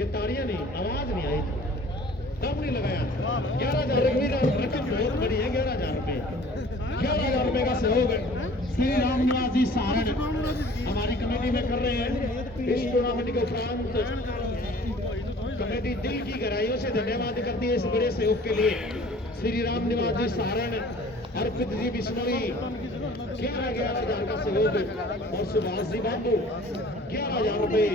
कि ताड़ियां नहीं, आवाज नहीं आई थी, दम नहीं लगाया। 11,000 रकम बहुत बड़ी है। 11,000 रुपए, 11,000 रुपए का सहयोग श्री राम निवास जी सारण हमारी कमेटी में कर रहे हैं। इस टूर्नामेंट के उपरांत कमेटी दिल की गहराइयों से धन्यवाद करती है इस बड़े सहयोग के लिए। श्री राम निवास जी सारण, अर्पित जी बिश्नोई 11,000 का सहयोग और सुभाष जी बाबू 11,000 रुपए,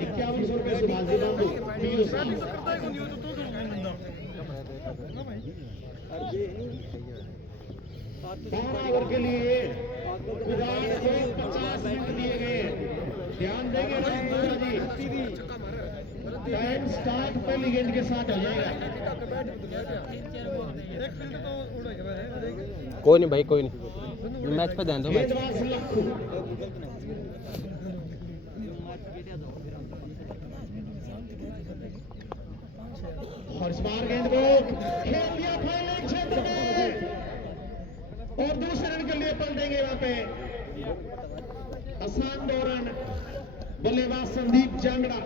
5100 रुपए सुभाष जी बाबू पीओ साहब। 12 ओवर के लिए कुदाड़ को 50 मिनट दिए गए। ध्यान देंगे जी, टाइम स्टार्ट पहली गेंद के साथ हो जाएगा। कोई नहीं भाई, कोई नहीं, मैच पे ध्यान दो। मैच और इस बार गेंद को खेल दिया फाइनल क्षेत्र में और दूसरे रन के लिए पल देंगे वहां पे। आसान 2 रन, बल्लेबाज संदीप जांगड़ा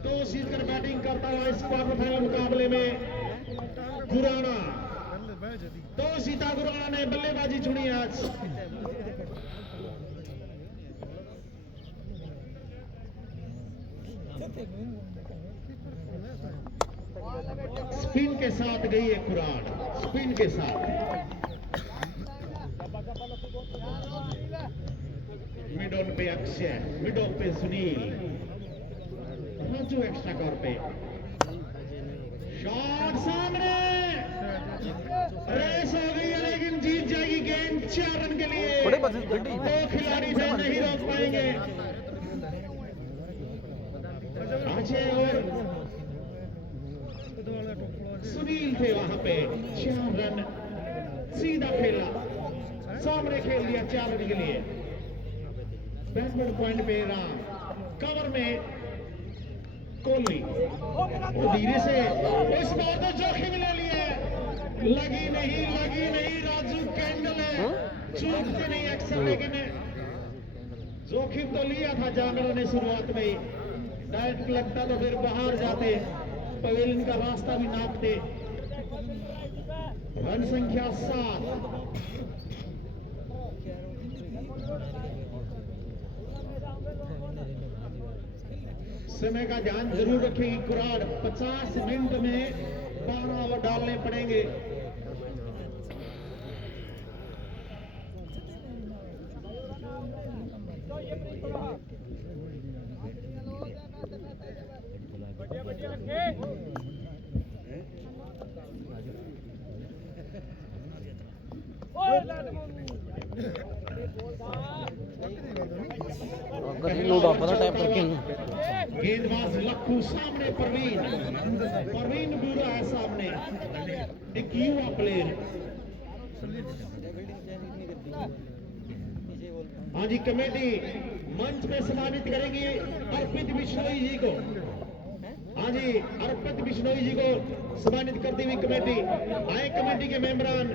तो जीतकर बैटिंग करता हुआ इस क्वार्टर फाइनल मुकाबले में गुराना तो सीता गुराना ने बल्लेबाजी चुनी आज। स्पिन के साथ गई है कुरान, स्पिन के साथ। मिड ऑन पे अक्षय, मिड ऑन पे सुनील, राजू एक्स्ट्रा कॉर पे शॉट सामने, रेस हो गई है लेकिन जीत जाएगी गेंद 4 रन के लिए। दो खिलाड़ी थे, नहीं रोक पाएंगे। अजय और सुनील थे वहां पे। 4 रन सीधा खेला, सामने खेल दिया 4 रन के लिए। बैकवर्ड पॉइंट पे राम, कवर में कोहली धीरे से इस बार तो जोखिम ले लिया। लगी नहीं राजू कैंडल है, चूकते नहीं अक्सर, लेकिन जोखिम तो लिया था जांगड़ा ने शुरुआत में ही। डायरेक्ट लगता तो फिर बाहर जाते, पवेलियन का रास्ता भी नापते। रन संख्या 7। समय का ध्यान जरूर रखेगी कुराड़। 50 मिनट में 12 ओवर डालने पड़ेंगे। गेंदबाज लक्खू सामने, परवीन बूढ़ा है सामने, एक युवा प्लेयर। आज कमेटी मंच में सम्मानित करेगी अर्पित बिश्नोई जी को। हाँ जी, अर्पित बिश्नोई जी को सम्मानित करती हुई कमेटी आए। कमेटी के मेंबरान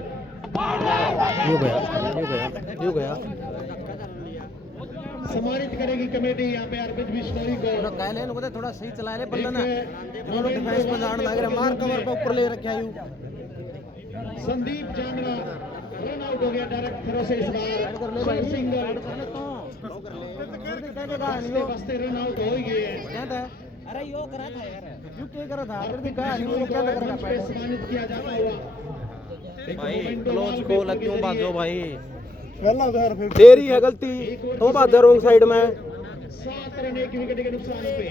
यू गया सम्मानित करेगी कमेटी यहाँ पे अर्पित बिश्नोई को। थोड़ा सही चला ले बल्ला ना, डिफेंस में जान लग रहा, मार कवर पे ऊपर ले रखा you. Sandeep Jangra run out हो गया डायरेक्ट थ्रो से। इस बार सिंगल बस्ते रन आउट हो ही गए। अरे यो करा था यार, यू क्या करा था? सम्मानित किया जाता हुआ भाई, क्लोज कॉल क्यों बाजो भाई? तेरी है गलती, तो बात रॉन्ग साइड में। 7 रन 1 विकेट के नुकसान पे,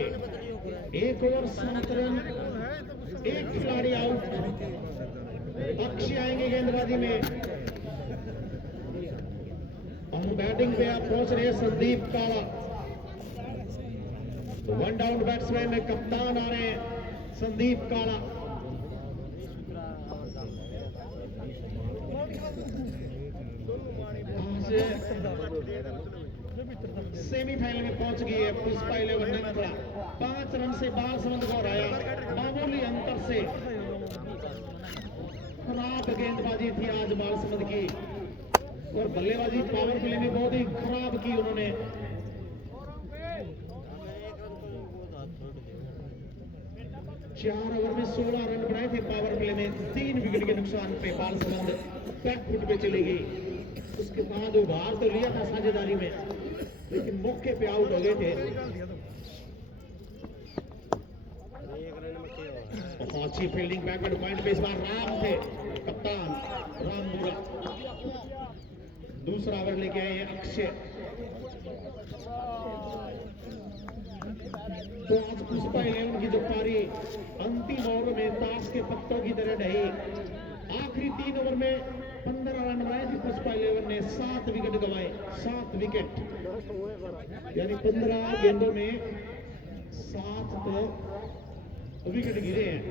1 ओवर 7 रन, 1 खिलाड़ी आउट। अक्षय आएंगे गेंदबाजी में और बैटिंग पे आप पहुंच रहे हैं संदीप काला। 1 डाउन बैट्समैन कप्तान आ रहे हैं संदीप काला। सेमीफाइनल में पहुंच गई है पुष्पा 11 नंगरा। 5 रन से बालसमंद को हराया मामूली अंतर से। खराब गेंदबाजी थी आज बालसमंद की और बल्लेबाजी पावर प्ले में बहुत ही खराब की उन्होंने। 4 ओवर में 16 रन बनाए थे पावर प्ले में, 3 विकेट के नुकसान पे बाल संबंध बैक फुट पे चली गई। उसके बाद उभार तो लिया था साझेदारी में, लेकिन मौके पे आउट हो गए थे। बहुत अच्छी फील्डिंग बैकवर्ड पॉइंट पे इस बार राम थे, कप्तान राम बुरा। दूसरा ओवर लेके आए हैं अक्षय। तो आज पुष्पा 11 की जो पारी अंतिम ओवर में ताश के पत्तों की तरह ढही। आखिरी 3 ओवर में 15 रन बनाए थे पुष्पा 11 ने, 7 विकेट गंवाए, 7 विकेट, यानी 15 गेंदों में 7 तो विकेट गिरे हैं।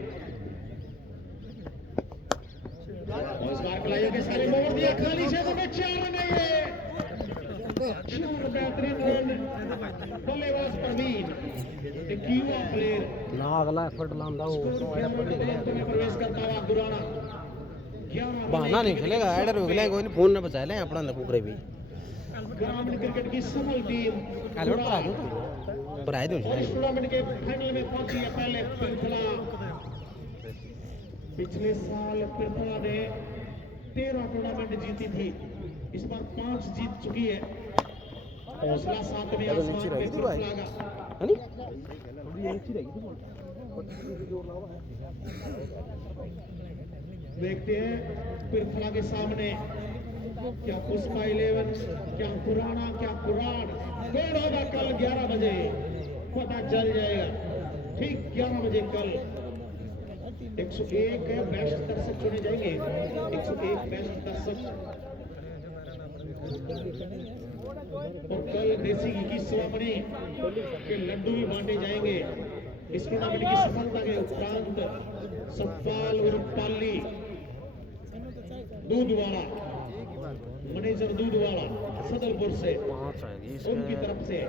और इस बार कलाइयों के सारे ओवर दिया खाली क्षेत्र में, 4 रन है ये, 4 बेहतरीन रन। बल्लेबाज प्रवीण एक युवा प्लेयर ना अगला एफर्ट लांदा हो प्रवेश करता हुआ गुराना। बहाना नहीं खेलेगा, एडर हो गया, कोई नहीं फोन ना बचा ले अपना ना कुकरे भी ग्रामीण क्रिकेट की सफल टीम अलर्ट करा दो बराए दो और इस टूर्नामेंट के फाइनल में पहुंची है। पहले पिरथला, पिछले साल पिरथला ने 13 टूर्नामेंट जीती थी, इस बार 5 जीत चुकी है। हौसला 7वें आसमान पे पिरथला का, है थोड़ी नीचे रहेगी देखते हैं पिरथला के सामने क्या पुष्पा 11, क्या पुराना, क्या पुराण। कौन होगा कल 11 बजे, पता चल जाएगा। ठीक 11 बजे कल 101 बेस्ट दर्शक चुने जाएंगे, 101 बेस्ट दर्शक। और कल देसी घी की स्वामनी के लड्डू भी बांटे जाएंगे। इस टूर्नामेंट की सफलता के उपरांत सतपाल और पाली दूधवाला, मैनेजर दूधवाला सदलपुर से, उनकी तरफ से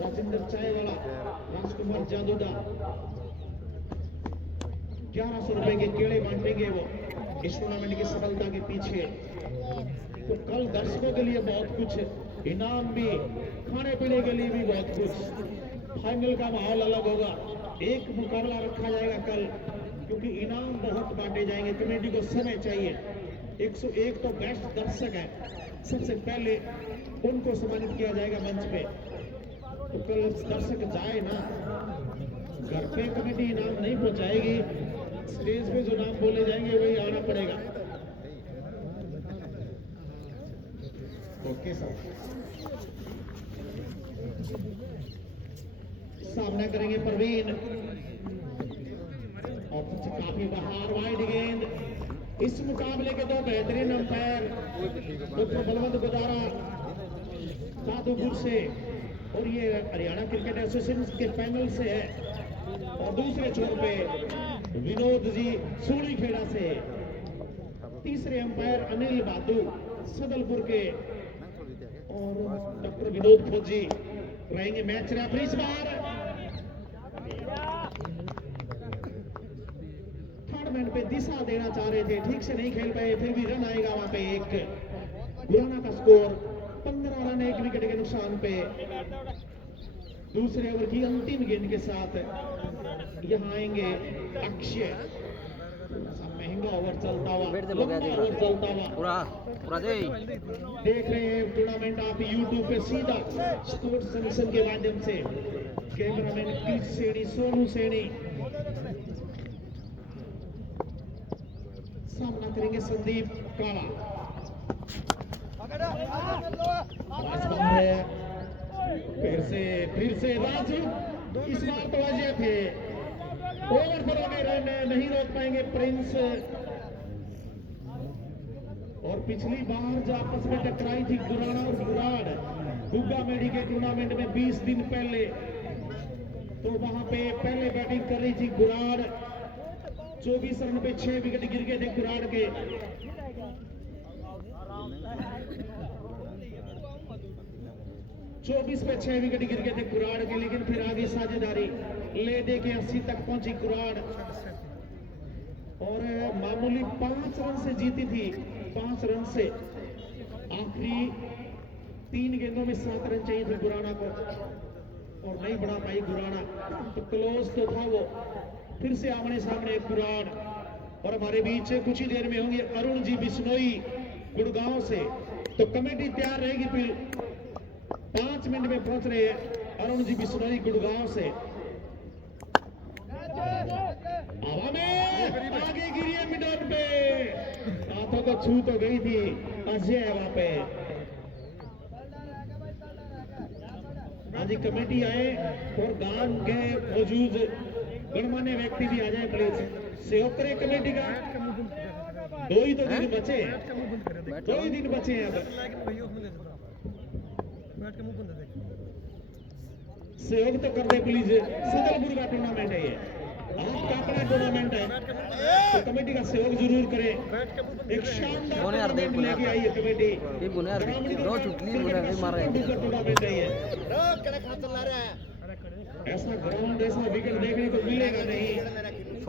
राजेंद्र चायवाला, राजकुमार जादूदा 1100 रुपए के केड़े बांटेंगे वो इस टूर्नामेंट की सफलता के पीछे। तो कल दर्शकों के लिए बहुत कुछ इनाम भी, खाने पीने के लिए भी बहुत कुछ। फाइनल का माहौल अलग होगा, एक मुकाबला रखा जाएगा कल, क्योंकि इनाम बहुत बांटे जाएंगे। कमेटी को समय चाहिए। 101 तो बेस्ट दर्शक है, सबसे पहले उनको सम्मानित किया जाएगा मंच पे। तो कल दर्शक जाए ना, घर पे कमेटी इनाम नहीं पहुंचाएगी, स्टेज पे जो नाम बोले जाएंगे वही आना पड़ेगा। ओके सर, सामना करेंगे परवीन और काफी बहार वाइड गेंद। इस मुकाबले के 2 बेहतरीन अंपायर डॉक्टर बलवंत गुदारा जादूपुर से और ये हरियाणा क्रिकेट एसोसिएशन के पैनल से है, और दूसरे छोर पे विनोद जी सूढ़ीखेड़ा से। तीसरे अंपायर अनिल बादू सदलपुर के और डॉक्टर विनोद फौजी रहेंगे मैच रेफरी। इस बार थर्ड मैन पे दिशा देना चाह रहे थे, ठीक से नहीं खेल पाए, फिर भी रन आएगा वहां पे। एक गुराना का स्कोर 15 रन 1 विकेट के नुकसान पे। दूसरे ओवर की अंतिम गेंद के साथ यहाँ आएंगे अक्षय। महंगा ओवर चलता हुआ, ओवर चलता हुआ पूरा देख रहे हैं टूर्नामेंट आप यूट्यूब पे सीधा स्पोर्ट्स कमीशन के माध्यम से। कैमरामैन पीच सेनी, सोनू सेनी। सामना करेंगे संदीप काला। फिर से राजू, इस बार तो अजय थे, ओवर पर रन नहीं रोक पाएंगे प्रिंस। और पिछली बार जो आपस में टकराई थी गुराना और गुराड़ गुग्गा मेडी के टूर्नामेंट में 20 दिन पहले, तो वहां पे पहले बैटिंग कर रही थी गुराड़। 24 रन पे 6 विकेट गिर गए थे गुराड़ के। 24 पे 6 विकेट गिर गए थे गुराड़ के, लेकिन फिर आगे साझेदारी ले दे के 80 तक पहुंची गुराड़ और मामूली 5 रन से जीती थी। 5 रन से आखिरी 3 गेंदों में 7 रन चाहिए थे गुराना को और नहीं बना पाई गुराना। तो क्लोज तो था वो, फिर से आमने सामने कुरान और हमारे बीच कुछ ही देर में होंगे अरुण जी बिश्नोई गुड़गांव से। तो कमेटी तैयार रहेगी, फिर 5 मिनट में पहुंच रहे हैं अरुण जी बिश्नोई गुड़गांव से। हवा में आगे गिरी है मिडन पे, हाथों को छू तो गई थी अजय वहां पे। आज कमेटी आए और गांव के मौजूद गणमान्य व्यक्ति भी आ जाए प्लीज। सहयोग करें कमेटी का। 2 ही तो दिन बचे हैं, 2 ही दिन बचे हैं अब। सहयोग तो कर दे प्लीज। सदलपुर का टूर्नामेंट है ये, आपका अपना टूर्नामेंट है, तो कमेटी का सहयोग जरूर करें। एक शानदार टूर्नामेंट लेके आई है कमेटी। टूर्नामेंट है ये, ऐसा ग्राउंड ऐसा विकेट देखने को मिलेगा नहीं।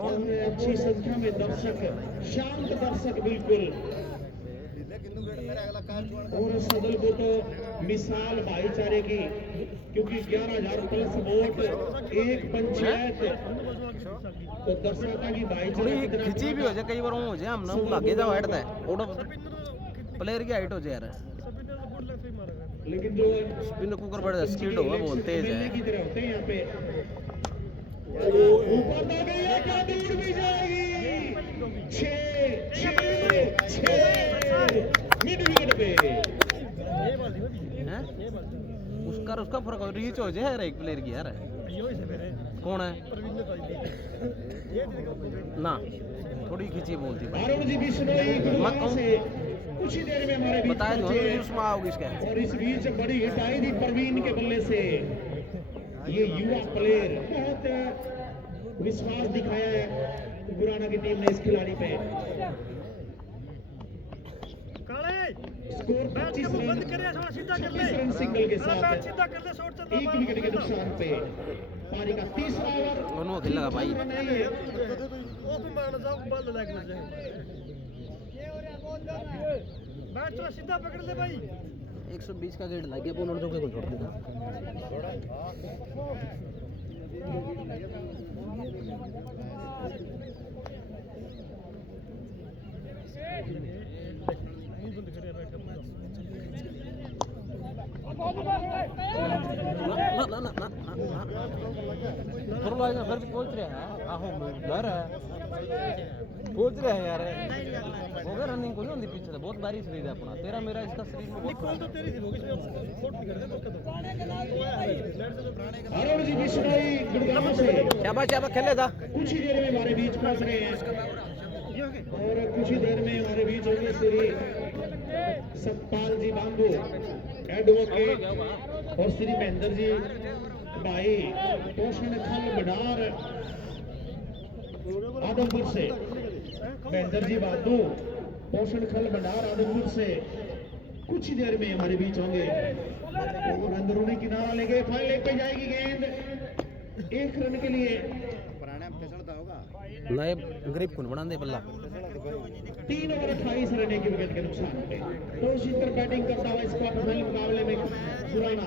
और अच्छी संख्या में दर्शक, शांत दर्शक बिल्कुल। और सदलपुर तो मिसाल भाईचारे की, क्योंकि 11,000 प्लस वोट, एक पंचायत, तो दर्शकों की भाईचारा खिंची भी हो जाए कई बार हो जाए, हम ना आगे जाओ हटता है प्लेयर की हाइट हो जाए यार। लेकिन जो स्पिन कुकर बड़ा स्पीड होगा, बहुत तेज है की तरह होते हैं यहाँ पे। ऊपर तो गई है, क्या दूर भी जाएगी। 6 मिड विकेट पे उसका फर्क रीच हो जाए यार एक प्लेयर की यार। कौन है ना, थोड़ी खिंची बोलती अरुण जी बिश्नोई गुड़गांव से कुछ ही देर में हमारे बीच बताया पहुंचे। और इस बीच बड़ी हिट आई थी परवीन के बल्ले से। ये युवा प्लेयर बहुत विश्वास दिखाया है गुराना की टीम ने इस खिलाड़ी पे। स्कोर 25 रन सिंगल के साथ 1 विकेट के नुकसान पे। पारी का तीसरा ओवर दोनों खेलेगा भाई। बैट थोड़ा सीधा पकड़ ले भाई। 120 का गेट लग गया, उन्होंने तो छोड़ दिया। घर पहुंच रहे हैं, घर है पहुंच रहे हैं यार। हो गया रनिंग को नहीं होती पीछे, बहुत बारिश रही है अपना। तेरा मेरा इसका शरीर में अरुण जी बिश्नोई गुड़गांव से क्या खेले था। कुछ ही देर में हमारे बीच पहुंच रहे हैं और कुछ ही देर में हमारे बीच होंगे श्री सतपाल जी बांबू एडवोकेट और श्री महेंद्र जी भाई पोषण खल भंडार आदमपुर से। महेंद्र जी बाबू पोषण खल भंडार आदमपुर से कुछ ही देर में हमारे बीच होंगे। और अंदरूनी किनारा लेके फाइल एक पे जाएगी गेंद 1 रन के लिए। नए गरीब कौन बना दे बल्ला। 3 ओवर 28 रन एक विकेट के नुकसान पे। तो शीतर बैटिंग करता हुआ इस क्वार्टर फाइनल मुकाबले में गुराना।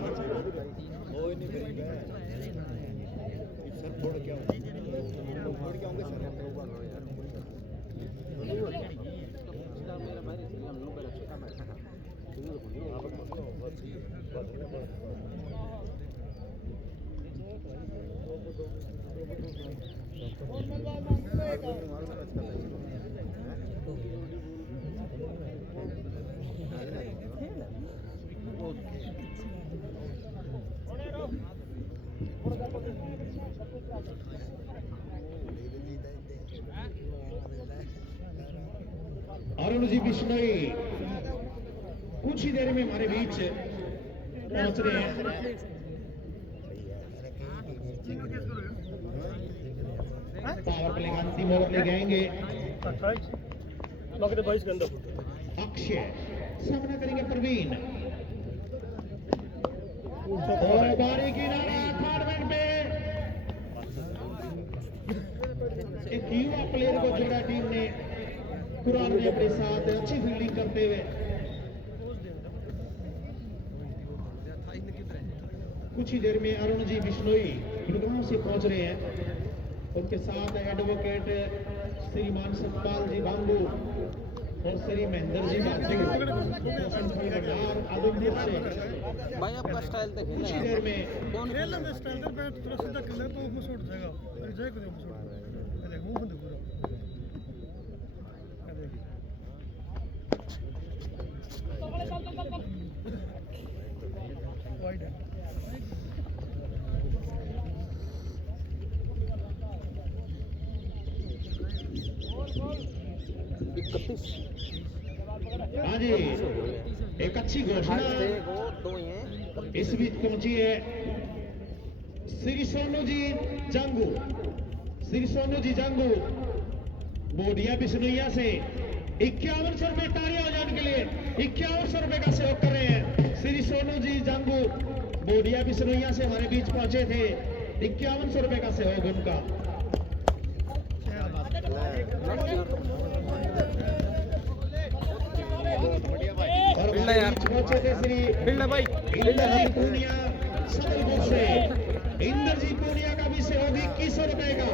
अरुण जी बिश्नोई कुछ ही देर में हमारे बीच पहुंच रहे हैं। पावर प्ले का अंतिम ओवर ले जाएंगे। अक्षय सामना करेंगे प्रवीण और बारी किनारा टूर्नामेंट पे एक युवा प्लेयर को जोड़ा टीम ने। कुरान ने अपने साथ अच्छी फील्डिंग करते हुए कुछ ही देर में अरुण जी बिश्नोई गुड़गांव से पहुंच रहे हैं। उनके साथ एडवोकेट श्रीमान सतपाल जी बांगू और श्री महेंद्र जी आदमपुर से भाई आपका स्टाइल तो कुछ ही देर में कौन खेलने में स्टाइल तो बैट थोड़ा सीधा कर ले तो मुंह छूट जाएगा अरे जाए को मुंह छूट अरे मुंह बंद पूरा वाइड है हाँ जी एक अच्छी घोषणा इस बीच पहुंची है श्री सोनू जी जंगू बोडिया बिश्नोइया से 5100 रुपए तालियां हो जाने के लिए 5100 रुपए का सहयोग कर रहे हैं श्री सोनू जी जंगू बोडिया बिश्नोइया से हमारे बीच पहुंचे थे 5100 रुपए का सहयोग उनका और हमारे बीच पहुंचे थे श्री भाई इंद्रजी पूनिया सदलपुर से इंद्रजी पूनिया का भी सहयोग 2100 रुपए का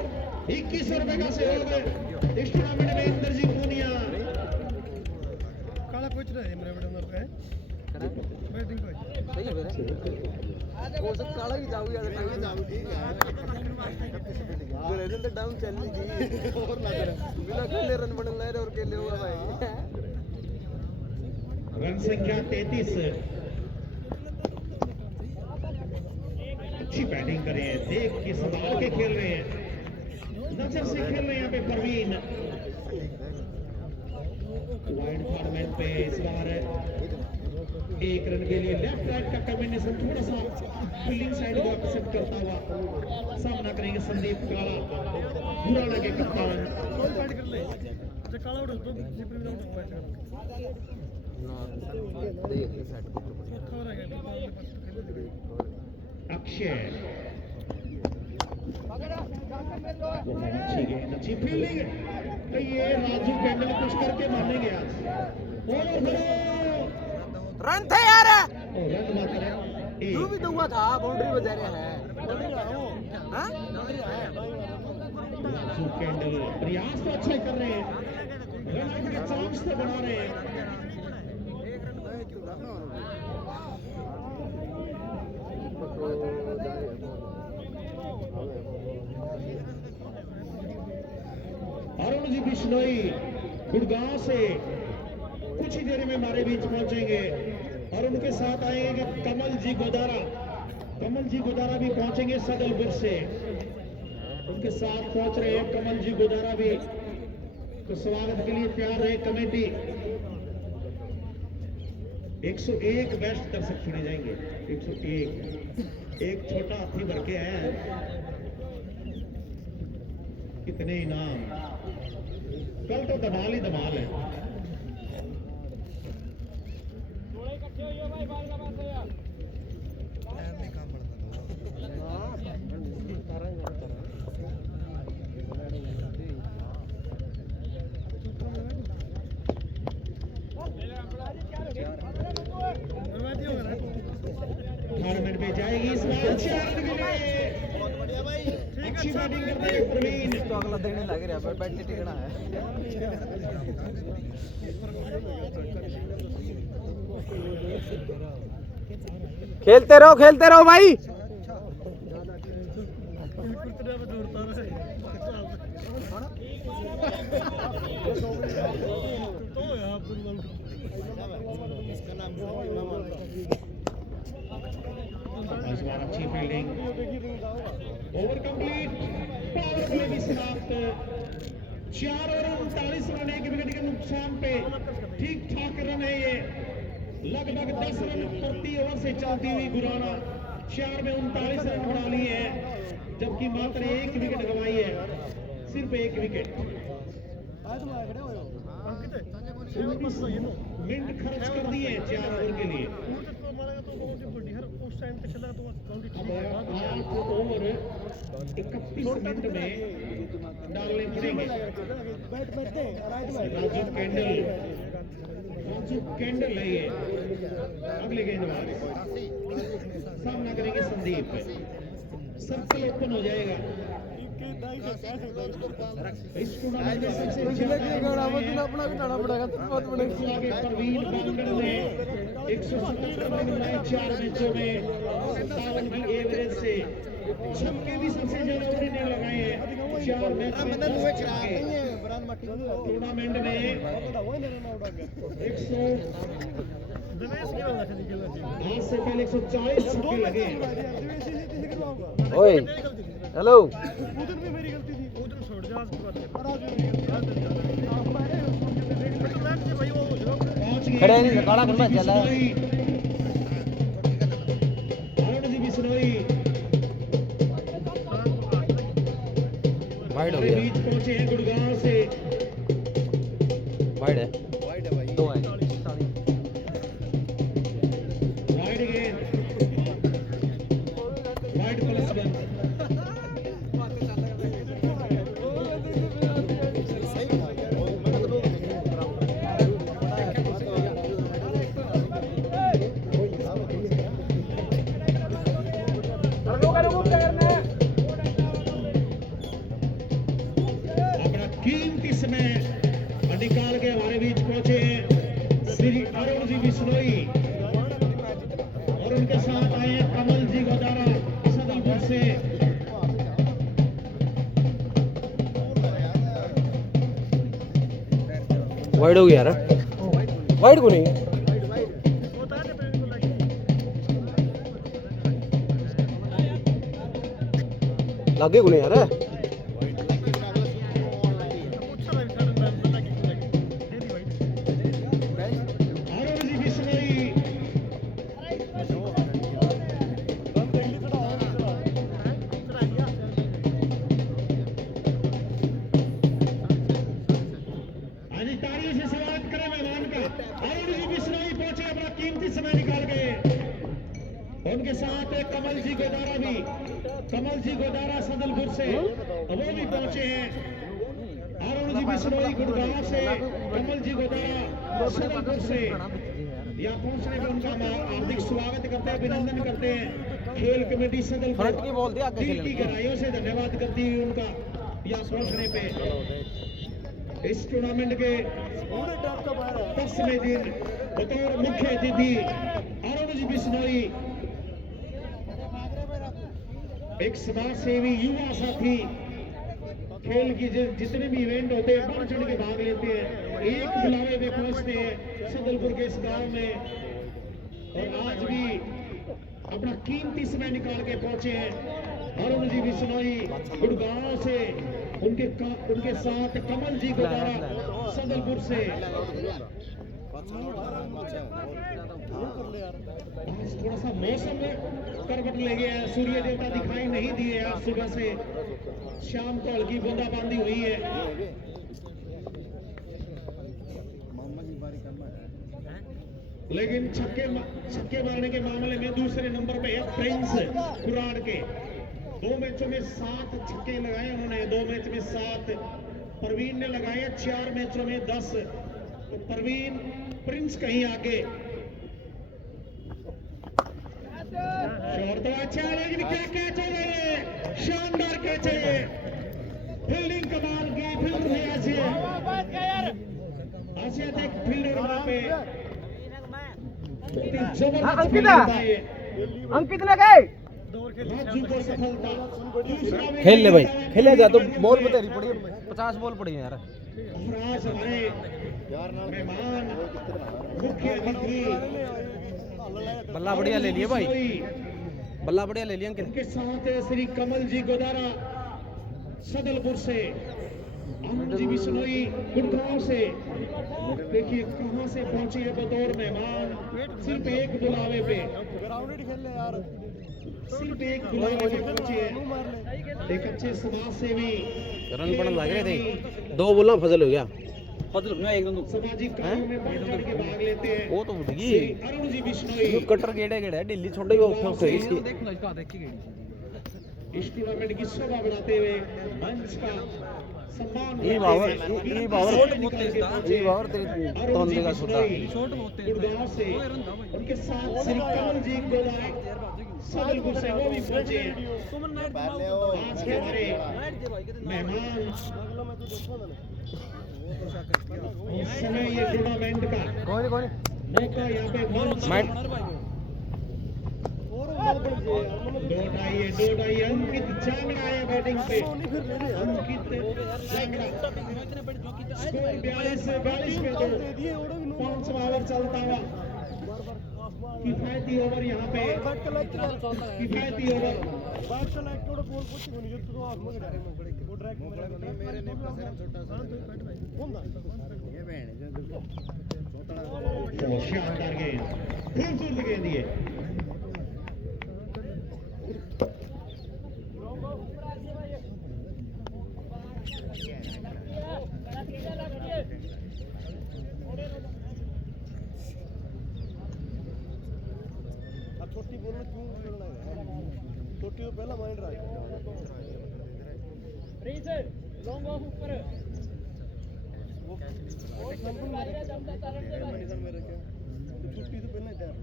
2100 रुपए का सहयोग इस टूर्नामेंट में इंद्रजी पूनिया काला पूछ रहा है मेरे बेटा में पे बैटिंग कोच सही है फिर वो सब काला ही जाऊ यार गोले तो डाउन चल गई और ना बिना खेले रन बन ले और खेले हुआ भाई रन संख्या 33 अच्छी बैटिंग कर रहे हैं देख के संभाल के खेल रहे हैं नजर से खेल रहे हैं यहाँ पे परवीन वाइड फॉर्मेट पे इस बार एक रन के लिए लेफ्ट राइट का कॉम्बिनेशन थोड़ा सा फील्डिंग साइड को एक्सेप्ट करता हुआ सामना करेंगे संदीप काला बुरा लगे कप्तान कोई बैट कर ले जो काला उड़ तो जीप में आउट बैट कर देख सेट खबर है कि अक्षय अच्छी गेंद अच्छी फील्डिंग तो ये राजू कैंडल कुछ करके मानेंगे आज और रन थे यार रन मात्र है तू भी तो हुआ था बाउंड्री बजा रहा है हां राजू कैंडल प्रयास तो अच्छा कर रहे हैं रन के चांस तो बना रहे हैं अरुण जी बिश्नोई गुड़गांव से कुछ ही देर में हमारे बीच पहुंचेंगे और उनके साथ आएंगे कमल जी गोदारा भी पहुंचेंगे सदलपुर से उनके साथ पहुंच रहे हैं कमल जी गोदारा भी तो स्वागत के लिए तैयार है कमेटी 101 बेस्ट दर्शक चुने जाएंगे 101 एक छोटा हाथी भर के आया है कितने इनाम कल तो धमाल ही धमाल है टूर्नामेंट में जाएगी इस बार 4 रन के लिए अच्छी बैटिंग करते हैं प्रवीण तो अगला देने लग रहा है बैट टिकना है खेलते रहो भाई इस बार अच्छी fielding over complete power play भी समाप्त 4 और 39 रन एक विकेट के नुकसान पे ठीक ठाक रन है ये लगभग 10 रन प्रति ओवर से चलती हुई गुराना 4 में 39 रन बना लिए हैं जबकि मात्र 1 विकेट गंवाई है सिर्फ 1 विकेट मिनट खर्च कर दिए 4 ओवर के लिए अब 8 ओवर 31 मिनट में डालने पड़ेंगे राजू कैंडल है ये अगले गेंदबाज सामना करेंगे संदीप सर्कल ओपन हो जाएगा इस टूर्नामेंट में सबसे ज्यादा अपना भी लाना पड़ेगा बहुत बड़े आगे परवीन बांगड़ ने 170 रन बनाए 4 मैचों में 57 की एवरेज से। छक्के भी सबसे ज्यादा उन्होंने लगाए हैं 4 मैच में 10 छक्के। टूर्नामेंट में 100 आज से पहले 140 छक्के लगे हैं। ओए हेलो उधर भी मेरी गलती थी उधर छोड़ जा आज की बात है और आज भी मेरी गलती है भाई वो पहुंच गए खड़े नहीं काला करना चला अरुण जी बिश्नोई वाइड हो हमारे गया बीच पहुंचे हैं गुड़गांव से। वाइड है भाई दो है वाइड गेंद वाइड प्लस 1। अपना कीमती समय निकाल के हमारे बीच पहुंचे हैं श्री अरुण जी बिश्नोई और उनके साथ आए हैं कमल जी गोदारा सदलपुर से। वाइड हो गया यार वाइड को नहीं लागे को नहीं यार अरुण जी बिश्नोई आज तालियों से स्वागत करें मेहमान का। अरुण जी बिश्नोई पहुंचे अपना कीमती समय निकाल गए। उनके साथ कमल जी गोदारा भी कमल जी गोदारा सदलपुर से वो भी पहुंचे हैं। अरुण जी बिश्नोई गुड़गांव से कमल जी गोदारा सदलपुर से यहाँ पहुंचने पर उनका हम हार्दिक स्वागत करते हैं अभिनंदन करते हैं। खेल कमेटी सदलपुर फ्रंट की बॉल दिया आगे दिल की खेलने गहराइयों से धन्यवाद करती हुई उनका यहाँ पहुंचने पे। इस टूर्नामेंट के 10वें दिन बतौर मुख्य अतिथि अरुण जी बिश्नोई एक समाज सेवी युवा साथी खेल की जितने भी इवेंट होते हैं बढ़ चढ़ के भाग लेते हैं। एक बुलावे में पहुंचते हैं सदलपुर के इस गांव में और आज भी अपना कीमती समय निकाल के पहुंचे हैं अरुण जी बिश्नोई गुड़गांव से। उनके साथ कमल जी गोदारा सदलपुर से। आज थोड़ा सा मौसम में करवट ले गया है। सूर्य देवता दिखाई नहीं दिए आज सुबह से। शाम को हल्की बूंदाबांदी हुई है। लेकिन छक्के मारने के मामले में दूसरे नंबर पे है प्रिंस कुराड़ के। 2 मैचों में 7 छक्के लगाए उन्होंने। 2 मैच में 7 परवीन ने लगाए। 4 मैचों में 10। तो परवीन प्रिंस कहीं आगे। शॉट तो अच्छा है लेकिन क्या कैच है ये शानदार कैच है ये। फील्डिंग कमाल की फील्ड है आसिया देख फील्डर वहां पे अंकित ने गए राजू को सफलता। दूसरा खेल ले भाई खेले जा तो बॉल बतेरी पड़ी 50 बॉल पड़ी है यार। आज हमारे मेहमान मुख्य अतिथि बल्ला बढ़िया ले लिए भाई बल्ला बढ़िया ले लिया अंकित। उनके साथ है श्री कमल जी गोदारा सदलपुर से। अरुण जी बिश्नोई गुड़गांव से। देखिए कहां से पहुंची है बतौर मेहमान। सिर्फ एक बुलावे पे सिर्फ एक बुलावे पे पहुंचे हैं। एक अच्छे समाज सेवी रन पड़न लग रहे थे 2 बोला फजल हो गया फजल हो गया एकदम सामाजिक कार्यों में बढ़ चढ़ के भाग लेते हैं। वो तो उठ गई अरुण जी बिश्नोई कटर गेड़े गेड़े दिल्ली छोड़ गई उठे इसकी इस टूर्नामेंट की शोभा बढ़ाते हुए मंच का सम्मान ये बावर तेरी तोन देगा छोटा गुड़गांव से उनके साथ श्री कमल जी गोदारा सदलपुर से वो भी पहुंचे हैं आज के हमारे मेहमान। उस समय ये टूर्नामेंट का मौका यहाँ पे दो ढाई अंकित चांगड़ा है बैटिंग पे। अंकित चांगड़ा स्कोर 42 पे 2, 5वां ओवर चलता हुआ। किफायती ओवर यहाँ पे, किफायती ओवर। शानदार गेंद, खूबसूरत गेंद दिए। छोटी बॉल में क्यों करना है? छोटी तो पहला माइंड रहा है। लॉन्ग ऑफ ऊपर और संपूर्ण मेरे क्या छुट्टी तो पहले तैयार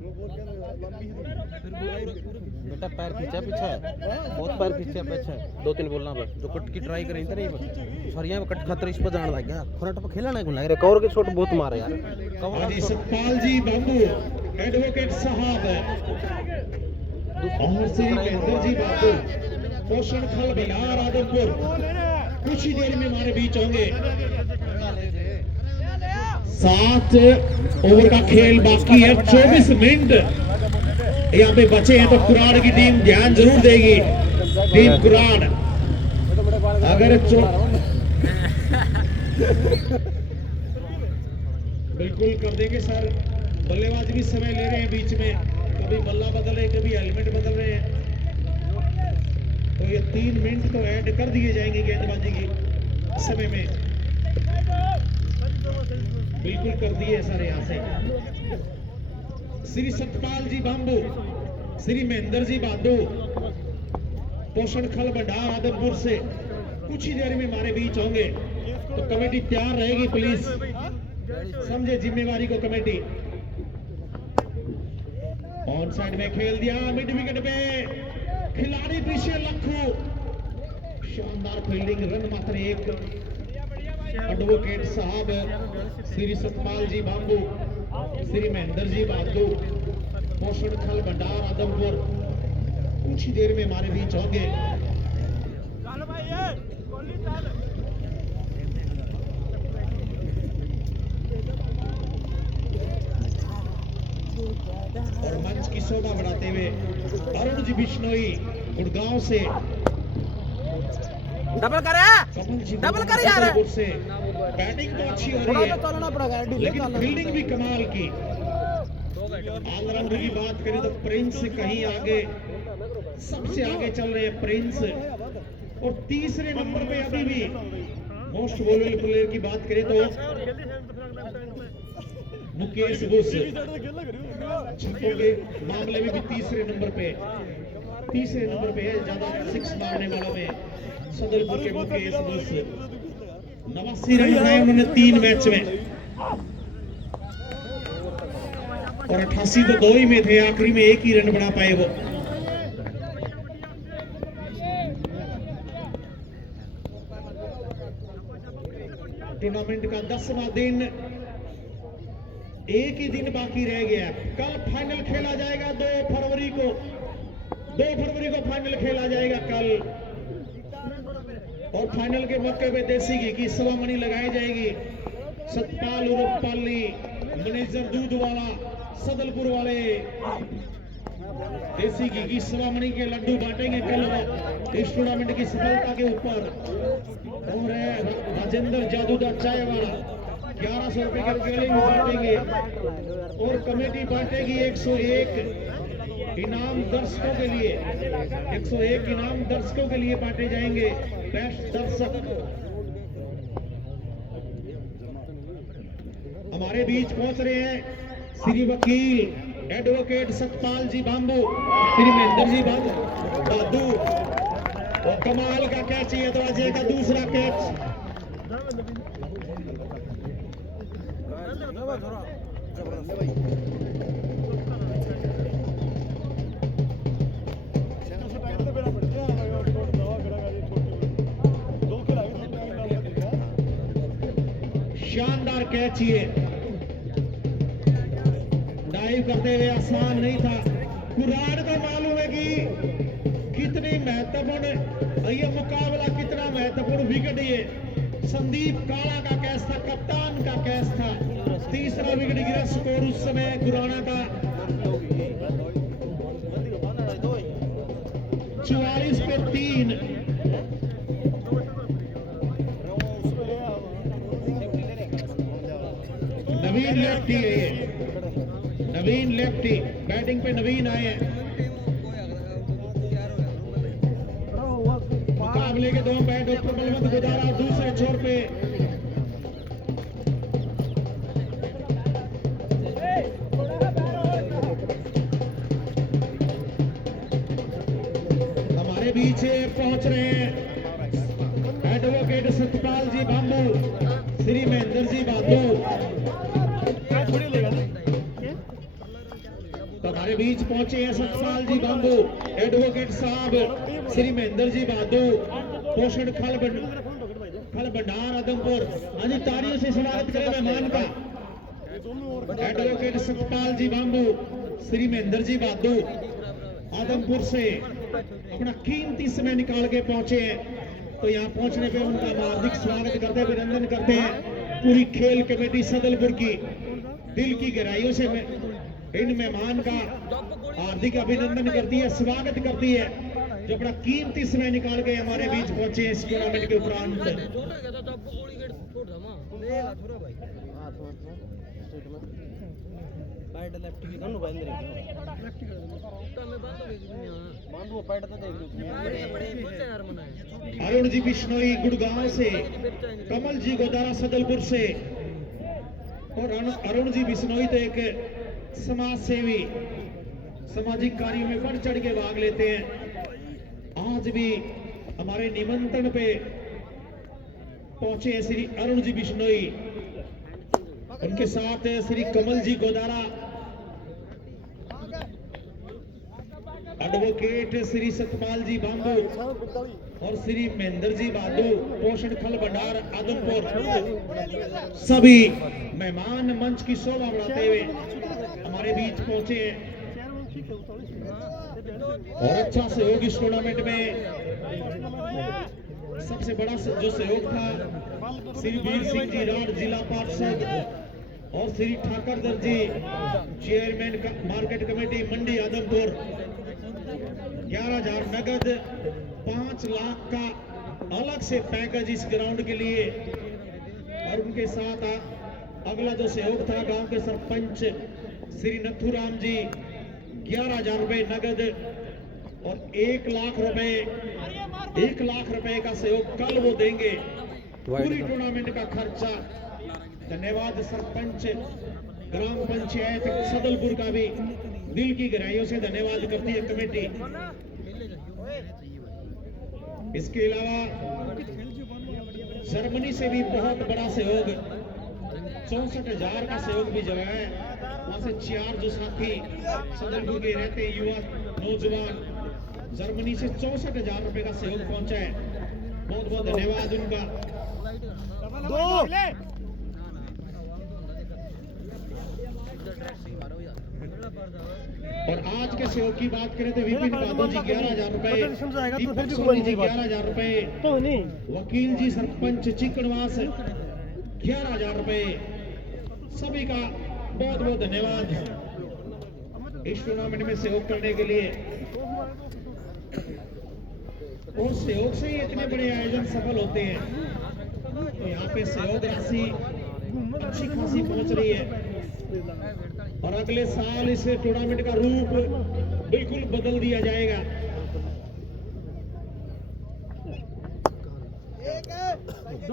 वो बोल क्या लंबी ही बेटा पैर खींचा पीछे, बहुत पैर खींचा पीछे, 2-3 बोलना पर जो कट की ट्राई करें नहीं सरिया में कट खतरे इस पर जाने लग गया। फ्रंट पर खेलना नहीं लग रहा, कवर के शॉट बहुत मारे यार। हाजी सतपाल जी बाबू एडवोकेट साहब और श्री महेंद्र जी बाबू पोषण खल बिहार आदमपुर कुछ ही देर में हमारे बीच होंगे। 7 ओवर का खेल बाकी है, 24 मिनट यहाँ पे बचे हैं। तो कुराड़ की टीम ध्यान जरूर देगी। टीम कुराड़ अगर बिल्कुल कर देंगे सर। बल्लेबाज भी समय ले रहे हैं बीच में, कभी बल्ला बदल रहे, कभी हेलमेट बदल रहे हैं। तो ये 3 मिनट तो ऐड कर दिए जाएंगे गेंदबाजी की समय में। बिल्कुल कर दिए सर यहाँ से। श्री सतपाल जी बांबू, श्री महेंद्र जी बादू पोषण खल भंडार आदमपुर से कुछ ही देर में हमारे बीच होंगे। तो कमेटी तैयार रहेगी, प्लीज समझे जिम्मेवारी को कमेटी। ऑन साइड में खेल दिया, मिड विकेट पे खिलाड़ी पीछे लखू, शानदार फील्डिंग, रन मात्र 1। एडवोकेट साहब श्री सतपाल जी बांबू, श्री महेंद्र जी बादू पोषण खल भंडार आदमपुर कुछ ही देर में हमारे बीच होंगे। और मंच की शोभा बढ़ाते हुए अरुण जी बिश्नोई गुड़गांव से, डबल कर यार। से बैटिंग तो अच्छी हो रही है लेकिन फील्डिंग भी कमाल की। ऑलराउंडर की बात करें तो प्रिंस कहीं आगे, सबसे आगे चल रहे हैं प्रिंस। और तीसरे नंबर पे अभी भी मोस्ट वॉल्यूबल प्लेयर की बात करें तो मुकेश बुश, छक्कों के मामले में भी तीसरे नंबर पे है। ज्यादा 6 मारने वालों में सदलपुर के मुकेश बुश 89 रन बनाए उन्होंने 3 मैच में, और 88 तो 2 ही में थे, आखिरी में 1 ही रन बना पाए वो। टूर्नामेंट का 10वां दिन, एक ही दिन बाकी रह गया। कल फाइनल खेला जाएगा 2 फरवरी को फाइनल खेला जाएगा कल। और फाइनल के मौके पे देसी घी की सवा मनी लगाई जाएगी। सतपाल उर्फ पाली, मैनेजर दूध वाला, सदलपुर वाले देसी घी की सवा मनी के लड्डू बांटेंगे कल इस टूर्नामेंट की सफलता के ऊपर। और राजेंद्र जादूदार चाय वाला 1100 रुपए के केले भी बांटेंगे। और कमेटी बांटेगी 101 इनाम दर्शकों के लिए, 101 इनाम दर्शकों के लिए बांटे जाएंगे। बेस्ट दर्शक हमारे बीच पहुंच रहे हैं श्री वकील एडवोकेट सतपाल जी बांबू, श्री महेंद्र जी बादू। और कमाल का कैच, ये तो अजय का दूसरा कैच। कैच ये डाइव करते हुए आसान नहीं था। कुरान को मालूम है कि कितनी महत्वपूर्ण ये मुकाबला, कितना महत्वपूर्ण विकेट ये संदीप काला का कैच था, कप्तान का कैच था। तीसरा विकेट गिरा, स्कोर उस समय गुराना का 44 पे 3। नवीन लेफ्टी है ये, नवीन लेफ्टी बैटिंग पे नवीन आए हैं। मुकाबले के 2 बैट डॉक्टर बलवंत गुजारा दूसरे छोर पे हमारे बीच पहुंच रहे हैं एडवोकेट सतपाल जी बांबू, श्री महेंद्र जी बांबू। तो हमारे बीच पहुंचे हैं सतपाल जी बांबू, एडवोकेट साहब श्री महेंद्र जी बांबू, पोषण खल भंडार आदमपुर। हाँ जी, तालियों से स्वागत करें मेहमान का। एडवोकेट सतपाल जी बांबू, श्री महेंद्र जी बांबू आदमपुर से अपना कीमती समय निकाल के पहुंचे हैं। तो यहाँ पहुंचने पे उनका हार्दिक स्वागत करते हुए अभिनंदन करते हैं पूरी खेल कमेटी सदलपुर की। दिल की गहराइयों से इन मेहमान का हार्दिक अभिनंदन करती है, स्वागत करती है, जो अपना कीमती समय निकाल के हमारे बीच पहुंचे इस टूर्नामेंट के उपरांत। अरुण जी बिश्नोई गुड़गांव से, कमल जी गोदारा सदलपुर से। और अरुण जी बिश्नोई तो एक समाज सेवी, सामाजिक कार्यों में बढ़ चढ़ के भाग लेते हैं। आज भी हमारे निमंत्रण पे पहुंचे हैं श्री अरुण जी बिश्नोई, उनके साथ श्री कमल जी गोदारा, एडवोकेट श्री सतपाल जी बांबू और श्री महेंद्र जी बांबू, पोषण खल भंडार आदमपुर। सभी मेहमान मंच की शोभा बढ़ाते हुए हमारे बीच पहुंचे हैं और अच्छा सहयोग इस टूर्नामेंट में। सबसे बड़ा जो सहयोग था श्री वीर सिंह जी राठ जिला पार्षद और श्री ठाकर दर जी चेयरमैन मार्केट कमेटी मंडी आदमपुर। 11,000 नगद, 5 लाख का अलग से पैकेज इस ग्राउंड के लिए। और उनके साथ अगला जो सहयोग था गांव के सरपंच श्री नथुराम जी, 11,000 रुपए नगद और 1 लाख रुपए का सहयोग कल वो देंगे, पूरी टूर्नामेंट का खर्चा। धन्यवाद सरपंच ग्राम पंचायत सदलपुर का भी दिल की गहराइयों से धन्यवाद करती है कमेटी। इसके अलावा जर्मनी से भी बहुत बड़ा सहयोग, 64,000 का सहयोग भी जगह है। वहां से 4 जो साथी सदलपुर के रहते युवा नौजवान जर्मनी से 64,000 रुपए का सहयोग पहुंचा है। बहुत बहुत धन्यवाद उनका। और आज के सहयोग की बात करें तो विपिन बाबू जी 11,000 रुपए, दीपक सोनी जी 11,000 रुपए, वकील जी सरपंच चिकनवास 11,000 रुपए। सभी का बहुत बहुत धन्यवाद इस टूर्नामेंट में सहयोग करने के लिए। और सहयोग से ही इतने बड़े आयोजन सफल होते हैं। तो यहाँ पे सहयोग राशि अच्छी खासी पहुंच रही है और अगले साल इस टूर्नामेंट का रूप बिल्कुल बदल दिया जाएगा।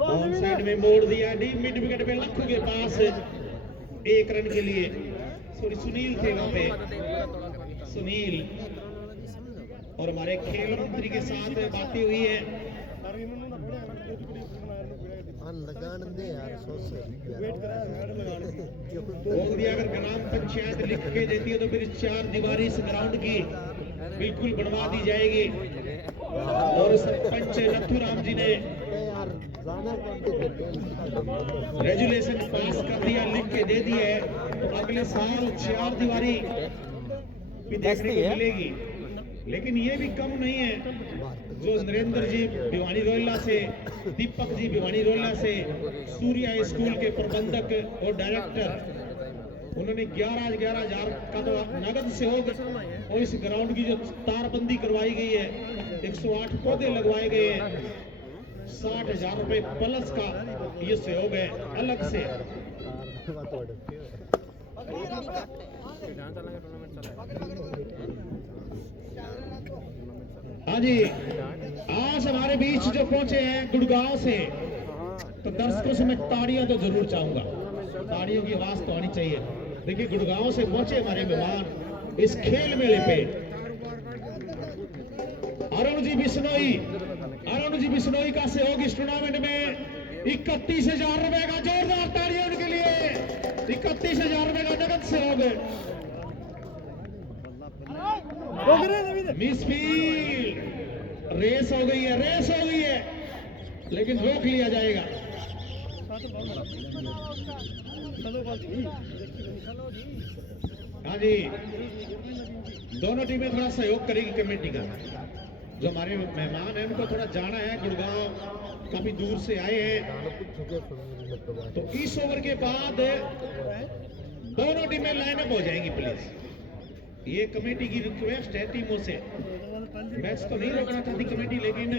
ऑन साइड में मोड़ दिया, डीप मिड विकेट पे लक्ष्य के पास 1 रन के लिए। सॉरी, सुनील थे वहां पे, सुनील। और हमारे खेल मंत्री के साथ बातें हुई है। अगर ग्राम पंचायत लिख के देती है तो फिर 4 दीवारी इस ग्राउंड की बिल्कुल बनवा दी जाएगी। और सरपंच नथुराम जी ने रेजुलेशन पास कर दिया, लिख के दे दी है। अगले साल 4 दीवारी भी देखने को मिलेगी, लेकिन ये भी कम नहीं है। जो नरेंद्र जी भिवानी रोहिला से, दीपक जी भिवानी रोहिला से, सूर्या स्कूल के प्रबंधक और डायरेक्टर, उन्होंने 11,000 का तो नगद सहयोग और इस ग्राउंड की जो तारबंदी करवाई गई है, 108 पौधे लगवाए गए हैं, 60,000 रुपए प्लस का ये सहयोग है अलग से। हाँ जी, आज हमारे बीच जो पहुंचे हैं गुड़गांव से, तो दर्शकों से मैं ताड़ियां तो जरूर चाहूंगा, ताड़ियों की आवाज तो आनी चाहिए। देखिए गुड़गांव से पहुंचे हमारे मेहमान इस खेल मेले पे, अरुण जी बिश्नोई का सहयोग इस टूर्नामेंट में 31,000 रुपए का, जोरदार ताड़ियां उनके लिए। 31,000 रुपए का नगद सहयोग है। मिसफील्ड, रेस हो गई है, लेकिन रोक लिया जाएगा। हाँ जी, दोनों टीमें थोड़ा सहयोग करेगी कमेटी का। जो हमारे मेहमान हैं उनको थोड़ा जाना है, गुड़गांव काफी दूर से आए हैं, तो इस ओवर के बाद दोनों टीमें लाइनअप हो जाएंगी प्लीज। ये कमेटी की रिक्वेस्ट है टीमों से। मैच तो नहीं रोकना चाहती कमेटी, लेकिन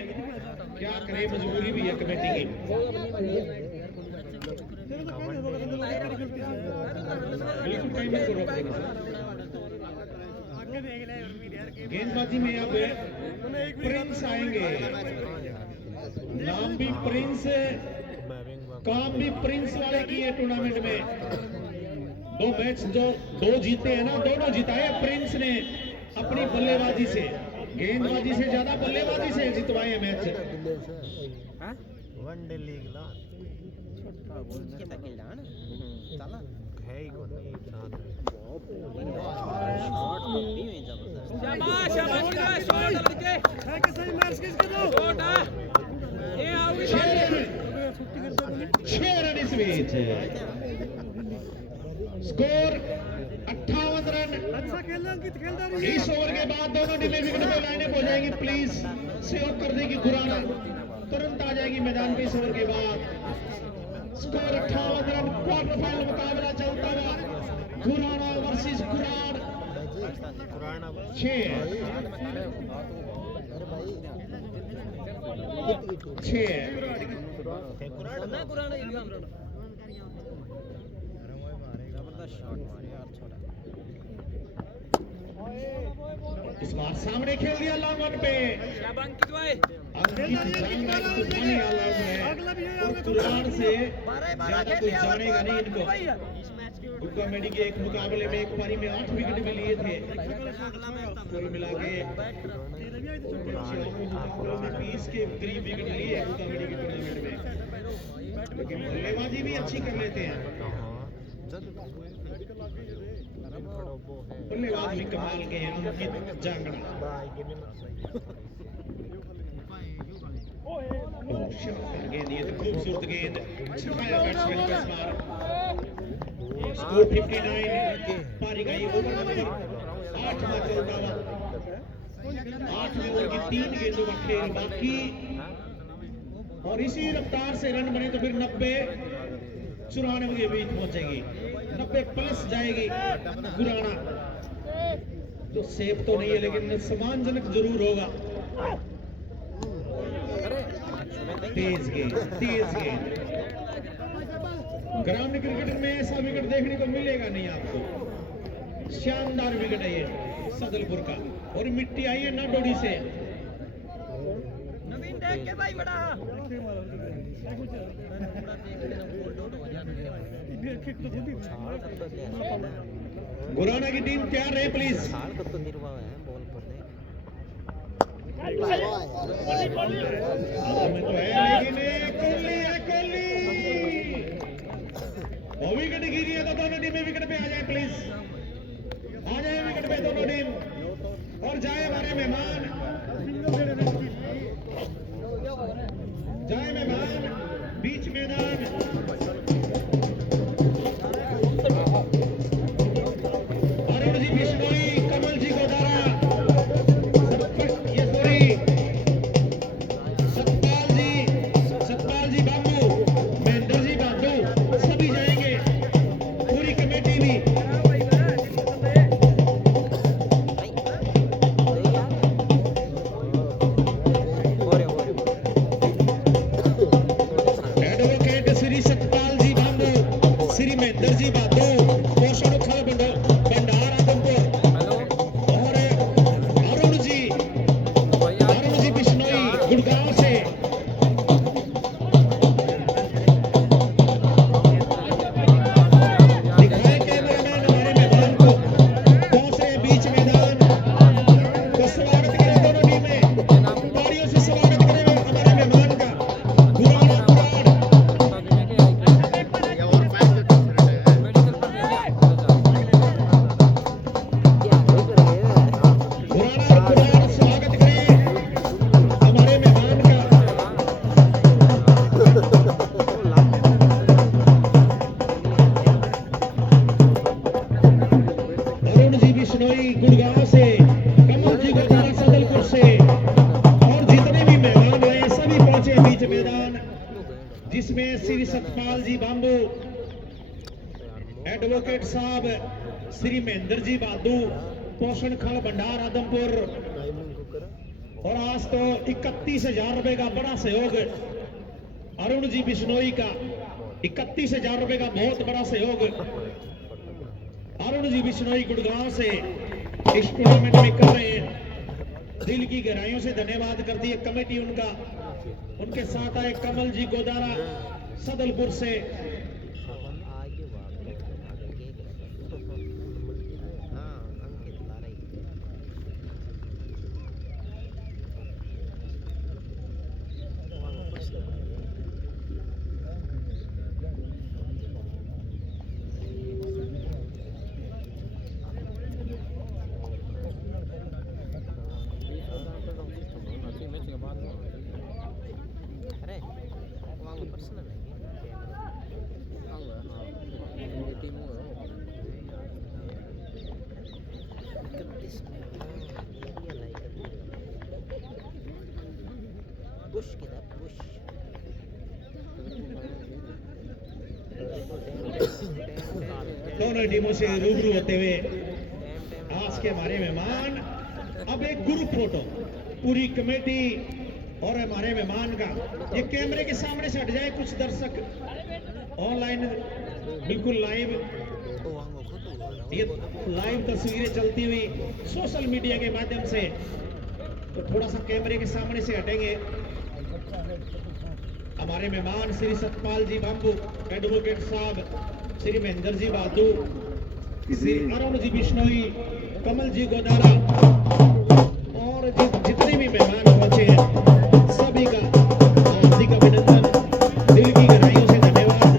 क्या करे, मजबूरी भी है कमेटी की। बिल्कुल टाइमिंग को रोक देंगे सर। गेंदबाजी में अब प्रिंस आएंगे, नाम भी प्रिंस, काम भी प्रिंस वाले की है टूर्नामेंट में। 2 मैच जो 2 जीते हैं ना, दोनों जिताए प्रिंस ने अपनी बल्लेबाजी से, गेंदबाजी से ज्यादा बल्लेबाजी से जितवाए मैच। वनडे लीग ला कितना खेलना चला है ही कोई शॉट तो नहीं हुई जबरदस्त। शाबाश शाबाश शॉट लड़के है कि सही मैच किसके दो शॉट है ये आओ 6 रन इस बीच, स्कोर 58 रन। अच्छा खेलना अंकित, खेलता रहिए। इस ओवर के बाद दोनों टीमें विकेट पे लाइनअप हो जाएंगी, प्लीज सहयोग कर देगी खुराना, तुरंत आ जाएगी मैदान पे इस ओवर के बाद। स्कोर 58 रन, क्वार्टर फाइनल मुकाबला चलता हुआ खुराना वर्सेस खुरान 6 इस बार सामने खेल दिया लॉन्ग वन पे, अंकित तूफानी ऑल आउट है, और कुरान से ज्यादा कोई जानेगा नहीं इनको। कॉमेडी के एक मुकाबले में एक पारी में 8 विकेट भी लिए थे, कुल मिला के 20 के करीब विकेट लिए कॉमेडी के टूर्नामेंट में, लेकिन बल्लेबाजी भी अच्छी कर लेते हैं। बल्लेबाज भी कमाल के हैं, अंकित जांगड़ा। शानदार गेंद, ये तो खूबसूरत गेंद, छकाया बैट्समैन को इस बार। स्कोर 59, पारी का ये ओवर नंबर 8 में चलता हुआ, 8वें ओवर की 3 गेंदों का खेल बाकी, और इसी रफ्तार से रन बने तो फिर 90 94 के बीच पहुंचेगी, 90 प्लस जाएगी गुराना। तो सेफ तो नहीं है, लेकिन सम्मानजनक जरूर होगा। तेज गेंद, तेज गेंद। ग्रामीण क्रिकेट में ऐसा विकेट देखने को मिलेगा नहीं आपको। शानदार विकेट है ये सदलपुर का, और मिट्टी आई है नाडोडी से। नवीन देख के भाई बड़ा गुराना की टीम तैयार रहे प्लीज। विकेट गिरी है तो दोनों टीमें विकेट पे आ जाए प्लीज, आ जाए विकेट पे दोनों टीम, और जाए हमारे मेहमान मैदान जिसमें श्री सतपाल जी बांबू, एडवोकेट साहब श्री महेंद्र जी बादू, पोषण खल भंडार आदमपुर, और आज तो 31,000 रुपए का बड़ा सहयोग अरुण जी बिश्नोई का। 31,000 रुपए का बहुत बड़ा सहयोग अरुण जी बिश्नोई गुड़गांव से इस टूर्नामेंट में कर रहे हैं। दिल की गहराइयों से धन्यवाद करती है कमेटी उनका। उनके साथ आए कमल जी गोदारा सदलपुर से। दोनों टीमों से रूबरू होते हुए आज के हमारे मेहमान, अब एक ग्रुप फोटो पूरी कमेटी और हमारे मेहमान का। ये कैमरे के सामने से हट जाए, कुछ दर्शक ऑनलाइन बिल्कुल लाइव, ये लाइव तस्वीरें चलती हुई सोशल मीडिया के माध्यम से, तो थोड़ा सा कैमरे के सामने से हटेंगे। हमारे मेहमान श्री सतपाल जी बांबू, एडवोकेट साहब श्री महेंद्र जी बादू, श्री अरुण जी बिश्नोई, कमल जी गोदारा और जितने भी मेहमान पहुंचे हैं सभी का हार्दिक अभिनंदन, दिल की गहराइयों से धन्यवाद।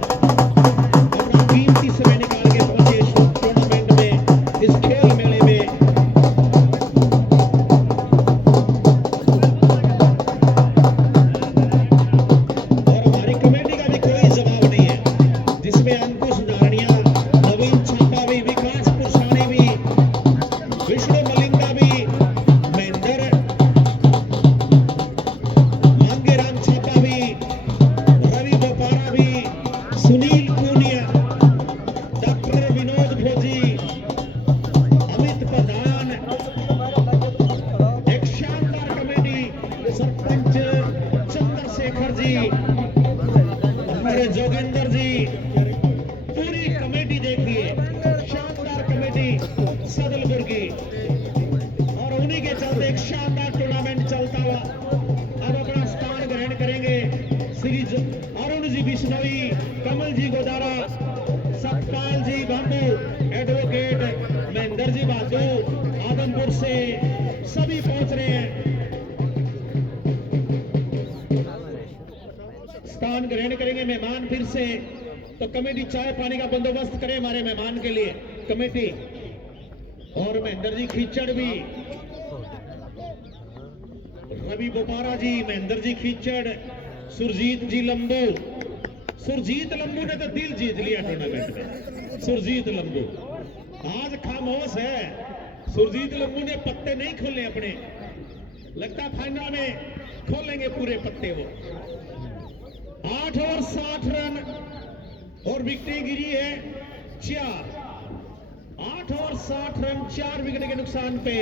अपना कीमती समय निकाल के पहुंचे इस टूर्नामेंट में, इस खेल मेले में। और हमारी कमेटी का भी कोई जवाब नहीं है, जिसमें अंकुश नारनिया, नवीन छापा भी, विकास पुरसानी भी, विष्णु मलिंगा भी, महेंद्र मांगेराम छापा भी, रवि बोपारा भी, सुनील पूनिया, डॉक्टर विनोद भोजी, अमित प्रधान, एक शानदार कमेटी, सरपंच चंद्रशेखर जी, हमारे जोगेंद्र जी, पूरी कमेटी देखिए, शानदार कमेटी सदलपुर की। और उन्हीं के चलते एक शानदार टूर्नामेंट चलता हुआ अब अपना स्थान ग्रहण करेंगे श्री अरुण जी बिश्नोई, कमल जी गोदारा, सतपाल जी बांबू, एडवोकेट महेंद्र जी बादू आदमपुर से, सभी पहुंच रहे हैं। स्थान ग्रहण करेंगे मेहमान फिर से, तो कमेटी चाय पानी का बंदोबस्त करे हमारे मेहमान के लिए कमेटी। और महेंद्र जी खींचड़ भी, रवि बोपारा जी, महेंद्र जी खींचड़, सुरजीत जी लंबू। सुरजीत लंबू ने तो दिल जीत लिया टूर्नामेंट में। सुरजीत लंबू आज खामोश है, सुरजीत लंबू ने पत्ते नहीं खोले अपने, लगता है फाइनल में खोलेंगे पूरे पत्ते वो। 8 ओवर 60 रन और विकेटें गिरी है 4। 8 ओवर 60 रन 4 विकेट के नुकसान पे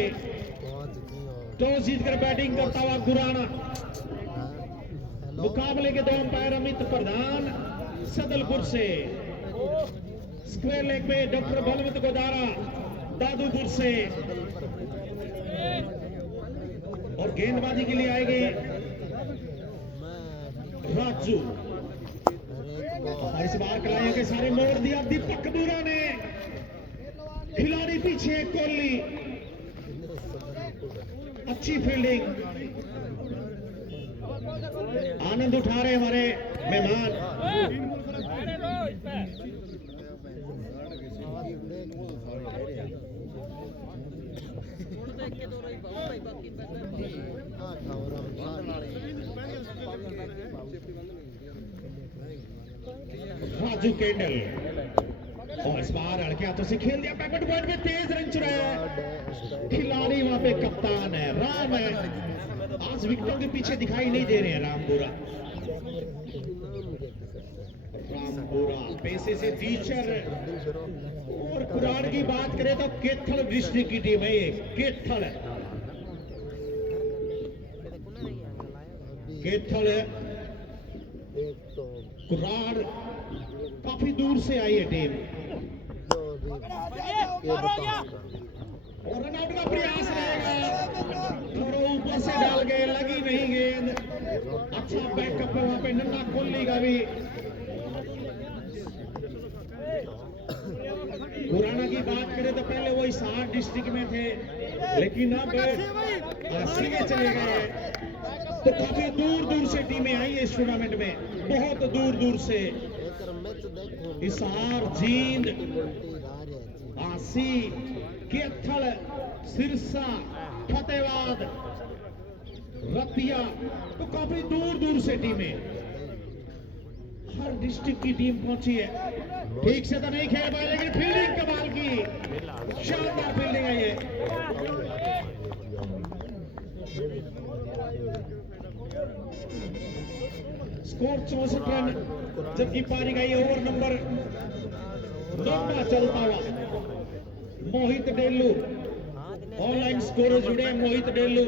टॉस जीतकर बैटिंग करता हुआ गुराना। मुकाबले के 2 अंपायर अमित प्रधान सदलपुर से, स्क्वायर लेग पे डॉक्टर बलवंत गोदारा दादूपुर से, और गेंदबाजी के लिए आएंगे राजू। और इस बार कलाइयों के सारे मोड़ दिया दीपक बुरा ने, खिलाड़ी पीछे कोहली, अच्छी फील्डिंग, आनंद उठा रहे हमारे मेहमान। राजू केंडल, और इस बार लड़के हाथों से खेल दिया, बैकवर्ड पॉइंट में तेज रन चुराया। खिलाड़ी वहां पे कप्तान है, राम है, आज विकेटों के पीछे दिखाई नहीं दे रहे हैं राम बुरा। रामपुरा पैसे से टीचर। और कुरान की बात करें तो केथल डिस्ट्रिक्ट की टीम है ये, केथल केथल कुरान काफी दूर से आई है टीम। और रनआउट का प्रयास रहेगा, थोड़ा ऊपर से डाल गए, लगी नहीं गेंद। अच्छा बैकअप है वहां पे नन्ना कोहली का भी। पुराना की बात करें तो पहले वो हिसार डिस्ट्रिक्ट में थे, लेकिन अब सीधे चले गए। तो काफी दूर दूर से टीमें आई है इस टूर्नामेंट में, बहुत दूर दूर से। हिसार, जींद, आसी, केथल, सिरसा, फतेहाबाद, रतिया, तो काफी दूर दूर से टीमें, हर डिस्ट्रिक्ट की टीम पहुंची है। ठीक से तो नहीं खेल पाए, लेकिन फील्डिंग कमाल की, शानदार फील्डिंग है ये। स्कोर 64 रन, जबकि पारी गई ओवर नंबर 9 चलता हुआ। मोहित डेल्लू ऑनलाइन स्कोर जुड़े हैं, मोहित डेल्लू।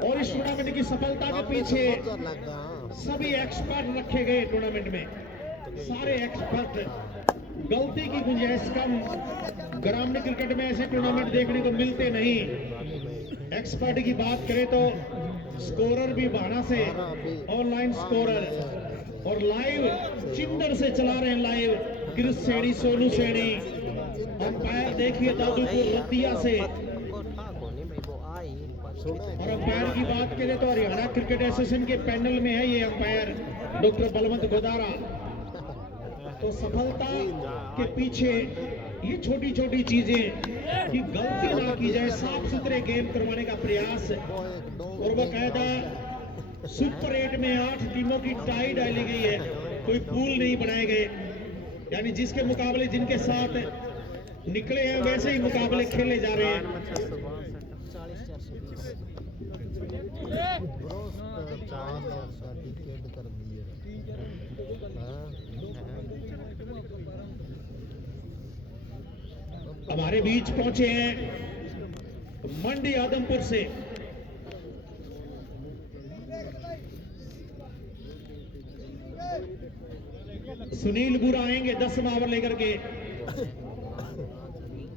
और इस टूर्नामेंट की सफलता के पीछे सभी एक्सपर्ट रखे गए टूर्नामेंट में, सारे एक्सपर्ट। गलती की गुंजाइश कम, ग्रामीण क्रिकेट में ऐसे टूर्नामेंट देखने को मिलते नहीं। एक्सपर्ट की बात करें तो स्कोरर भी बाणा से, ऑनलाइन स्कोरर, और लाइव चिंदर से चला रहे हैं लाइव गिरीश सेठी, सोनू सेठी। अंपायर देखिए दादूपुर रतिया से। और अंपायर की बात करें तो हरियाणा क्रिकेट एसोसिएशन के पैनल में है ये अंपायर डॉक्टर बलवंत गोदारा। तो सफलता के पीछे ये छोटी छोटी चीजें कि गलती ना की जाए, साफ सुथरे गेम करवाने का प्रयास। और बाकायदा सुपर 8 में 8 टीमों की टाई डाली गई है, कोई पूल नहीं बनाए गए, यानी जिसके मुकाबले जिनके साथ निकले हैं वैसे ही मुकाबले खेले जा रहे हैं। हमारे बीच पहुंचे हैं मंडी आदमपुर से सुनील बुरा आएंगे 10 ओवर लेकर के।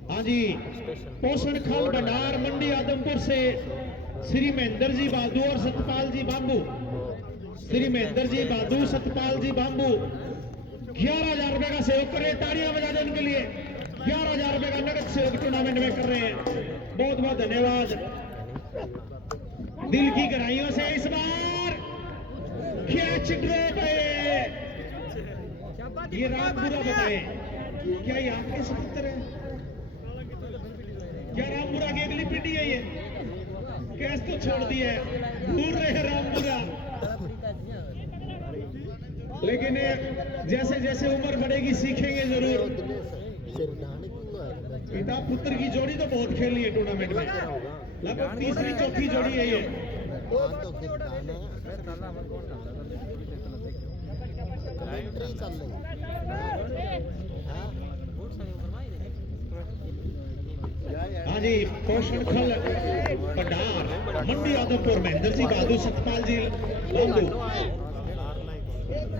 हाँ जी, पोषण खल भंडार मंडी आदमपुर से श्री महेंद्र जी बादू और सतपाल जी बांबू। श्री महेंद्र जी बादू, सतपाल जी बांबू 11,000 रुपए का सहयोग कर रहे हैं, तालियां बजा दें उनके लिए। 11,000 रुपए का नगद सहयोग टूर्नामेंट में कर रहे हैं, बहुत बहुत धन्यवाद। दिल की गहराइयों से इस बार कैच ड्रॉप है। ये रामपुरा बताए, क्या ये आपके सपुत्र है? क्या रामपुरा की अगली पीढ़ी है ये? कैच तो छोड़ दिया है, दूर रहे रामपुरा। लेकिन जैसे जैसे उम्र बढ़ेगी सीखेंगे जरूर। पिता पुत्र की जोड़ी तो बहुत खेली है टूर्नामेंट में, लगभग तीसरी चौथी जोड़ी है ये। हाँ जी, पोषण खल भंडार मंडी आदमपुर महेंद्र जी बादू, सतपाल जी बांबू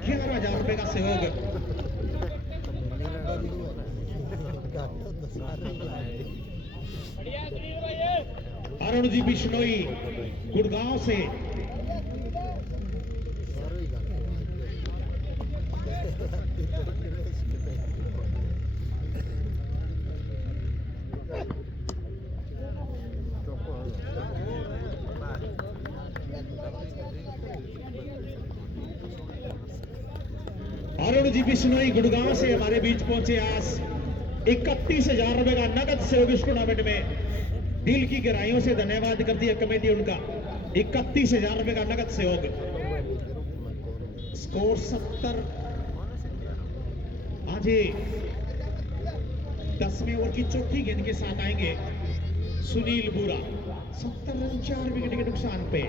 11,000 रुपए का सहयोग। अरुण जी बिश्नोई गुड़गांव से। अरुण जी बिश्नोई गुड़गांव से हमारे बीच पहुंचे। आज 31,000 रुपए का नगद सहयोग इस टूर्नामेंट में। दिल की गहराइयों से धन्यवाद करती है कमेटी उनका। 31,000 रुपए का नगद सहयोग। स्कोर 70। आज 10वें ओवर की चौथी गेंद के साथ आएंगे सुनील बुरा। 70 रन 4 विकेट के नुकसान पे।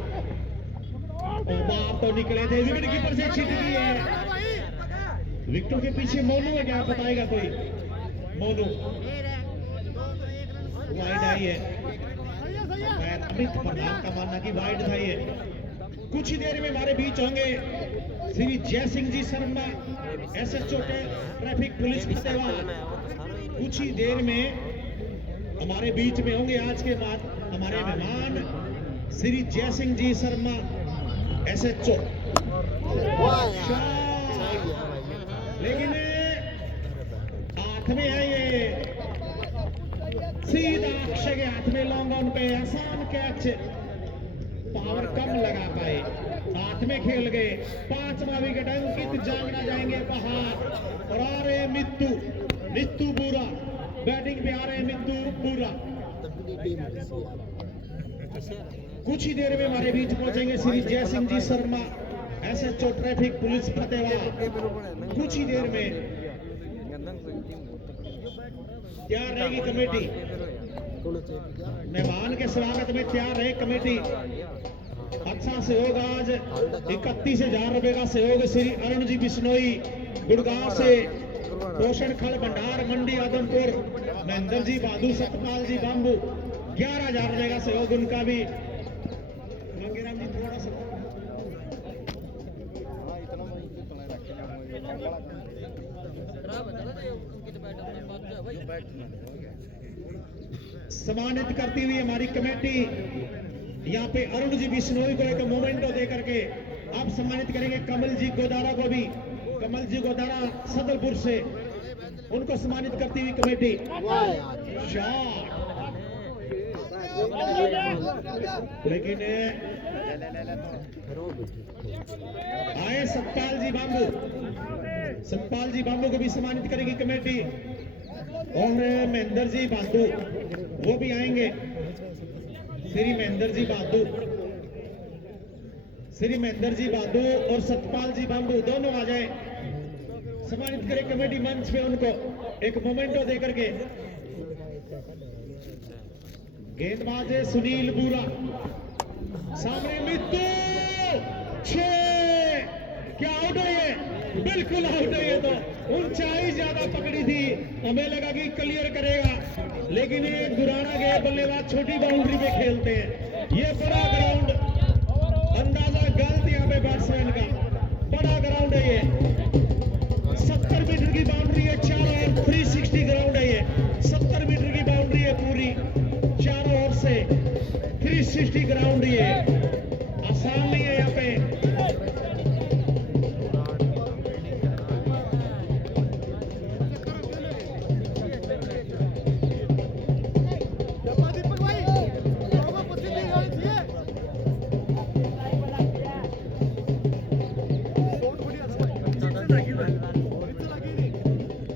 और बाहर तो निकले थे, विकेट कीपर से छिट गई है। विकेटों के पीछे मोनू है, क्या बताएगा कोई? मोनू वाइड आई है, खैर अमित प्रधान का मानना कि वाइड था ये। कुछ ही देर में हमारे बीच होंगे श्री जय Singh ji Sharma, SHO traffic police फतेहवाल। कुछ ही देर में हमारे बीच में होंगे आज के बाद हमारे मेहमान श्री जय सिंह जी शर्मा, SHO। लेकिन हाथ में है ये, सीधा अक्षय के हाथ में, लॉन्ग ऑन पे आसान कैच, पावर कम लगा पाए, हाथ में खेल गए। 5वां विकेट अंकित जांगड़ा जाएंगे बाहर और आ रहे मित्तू बुरा बैटिंग पे आ रहे हैं। मित्तू बुरा कुछ ही देर में हमारे बीच पहुंचेंगे श्री जय Singh ji Sharma, SHO traffic police फतेहवाल। कुछ ही देर में तैयार रहेगी कमेटी, मेहमान के स्वागत में तैयार है कमेटी। अच्छा सहयोग आज 31,000 रुपए का सहयोग श्री अरुण जी बिश्नोई गुड़गांव से, पोषण खल भंडार मंडी आदमपुर, महेंद्र जी बहादुर, सतपाल जी बाम्बू 11,000 रुपए का सहयोग उनका भी। मंगेराम जी थोड़ा सा सम्मानित करती हुई हमारी कमेटी यहाँ पे अरुण जी बिश्नोई को एक मोमेंटो दे करके आप सम्मानित करेंगे। कमल जी गोदारा को भी, कमल जी गोदारा सदरपुर से, उनको सम्मानित करती हुई कमेटी। शॉट लेकिन आए सतपाल जी बाम्बू को भी सम्मानित करेगी कमेटी और महेंद्र जी बहादू वो भी आएंगे। श्री महेंद्र जी बहादू और सतपाल जी बाम्बू दोनों आ जाए, सम्मानित करे कमेटी मंच पे उनको एक मोमेंटो दे करके। गेंदबाज है सुनील बुरा, सामने मित्तू 6, क्या आउट है ये? बिल्कुल आउट है ये, तो ऊंचाई ज्यादा पकड़ी थी, हमें लगा कि क्लियर करेगा, लेकिन ये गुराना के बल्लेबाज छोटी बाउंड्री पे खेलते हैं। ये बड़ा ग्राउंड, अंदाजा गलत यहाँ पे बैट्समैन का, बड़ा ग्राउंड है ये, 70 मीटर की बाउंड्री है चारों ओर, 360 ग्राउंड है ये, 70 मीटर की बाउंड्री है पूरी चारों ओर से, 360 ग्राउंड ये आसान नहीं है यहाँ पे।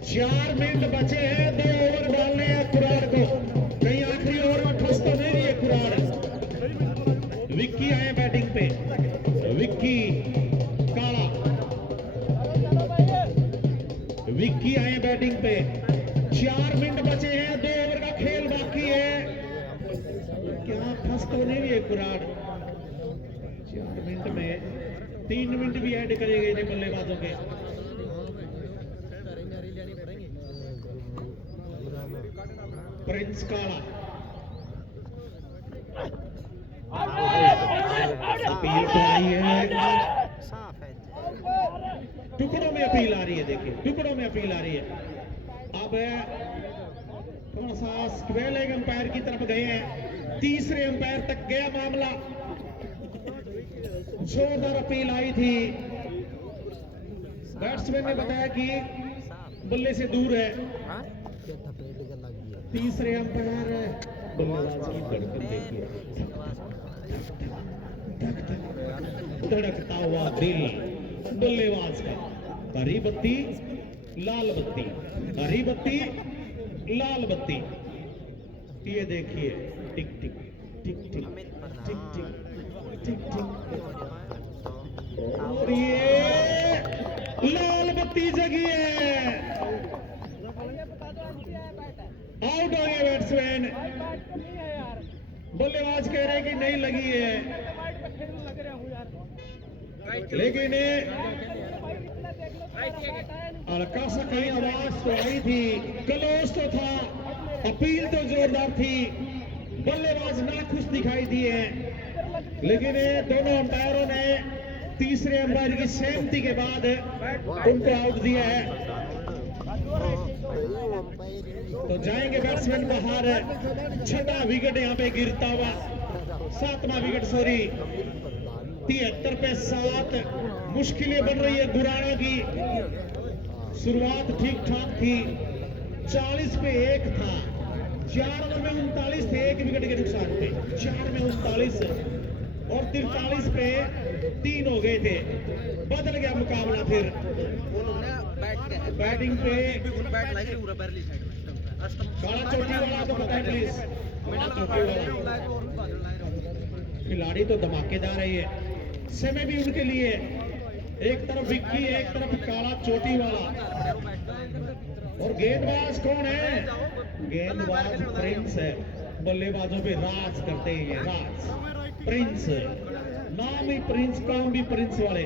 चार मिनट बचे हैं, 2 ओवर डालने हैं कुराड़ को, कहीं आखिरी ओवर में ठोस तो नहीं है कुराड़। विक्की आए बैटिंग पे, विक्की आए बैटिंग पे। 4 मिनट बचे हैं, 2 ओवर का खेल बाकी है, क्या फंस तो नहीं है कुराड़। 4 मिनट में 3 मिनट भी ऐड करेंगे इन्हें बल्लेबाजों के। प्रिंस काला अपील तो आई है, टुकड़ों में अपील आ रही है, देखिए टुकड़ों में अपील आ रही है। अब थोड़ा सा स्क्वेयर लेग अंपायर की तरफ गए हैं, तीसरे अंपायर तक गया मामला, जोरदार अपील आई थी। बैट्समैन ने बताया कि बल्ले से दूर है, तीसरे अंपायर बल्लेबाज की धड़कन देखिए, धड़कता हुआ दिल बल्लेबाज का। हरी बत्ती लाल बत्ती, हरी बत्ती लाल बत्ती, ये देखिए टिक टिक टिक टिक टिक टिक टिक टिक, और ये लाल बत्ती जगी है, आउट हो गए बैट्समैन। बल्लेबाज कह रहे हैं कि नहीं लगी है, लेकिन हल्का सा कहीं आवाज तो आई थी, क्लोज तो था, अपील तो जोरदार थी, बल्लेबाज नाखुश दिखाई दिए, लेकिन दोनों अंपायरों ने तीसरे अंपायर की सहमति के बाद उनको आउट दिया है। तो जाएंगे बैट्समैन बाहर। छठा विकेट यहाँ पे गिरता हुआ, सातवां विकेट, सॉरी, 73 पे 7। मुश्किलें बन रही है गुराना की। शुरुआत ठीक ठाक थी, 40 पे 1 था, 4 ओवर में 39 थे, 1 विकेट के नुकसान पे, 4 में 39 और 43 पे 3 हो गए थे। बदल गया मुकाबला फिर बैटिंग पे। काला चोटी वाला तो बताए प्लीज, चोटी वाला खिलाड़ी तो धमाकेदार है ये, समय भी उनके लिए, एक तरफ विक्की, एक तरफ काला चोटी वाला। और गेंदबाज कौन है? गेंदबाज प्रिंस है, बल्लेबाजों पे राज करते हैं ये, राज प्रिंस, नाम ही प्रिंस, काम भी प्रिंस वाले।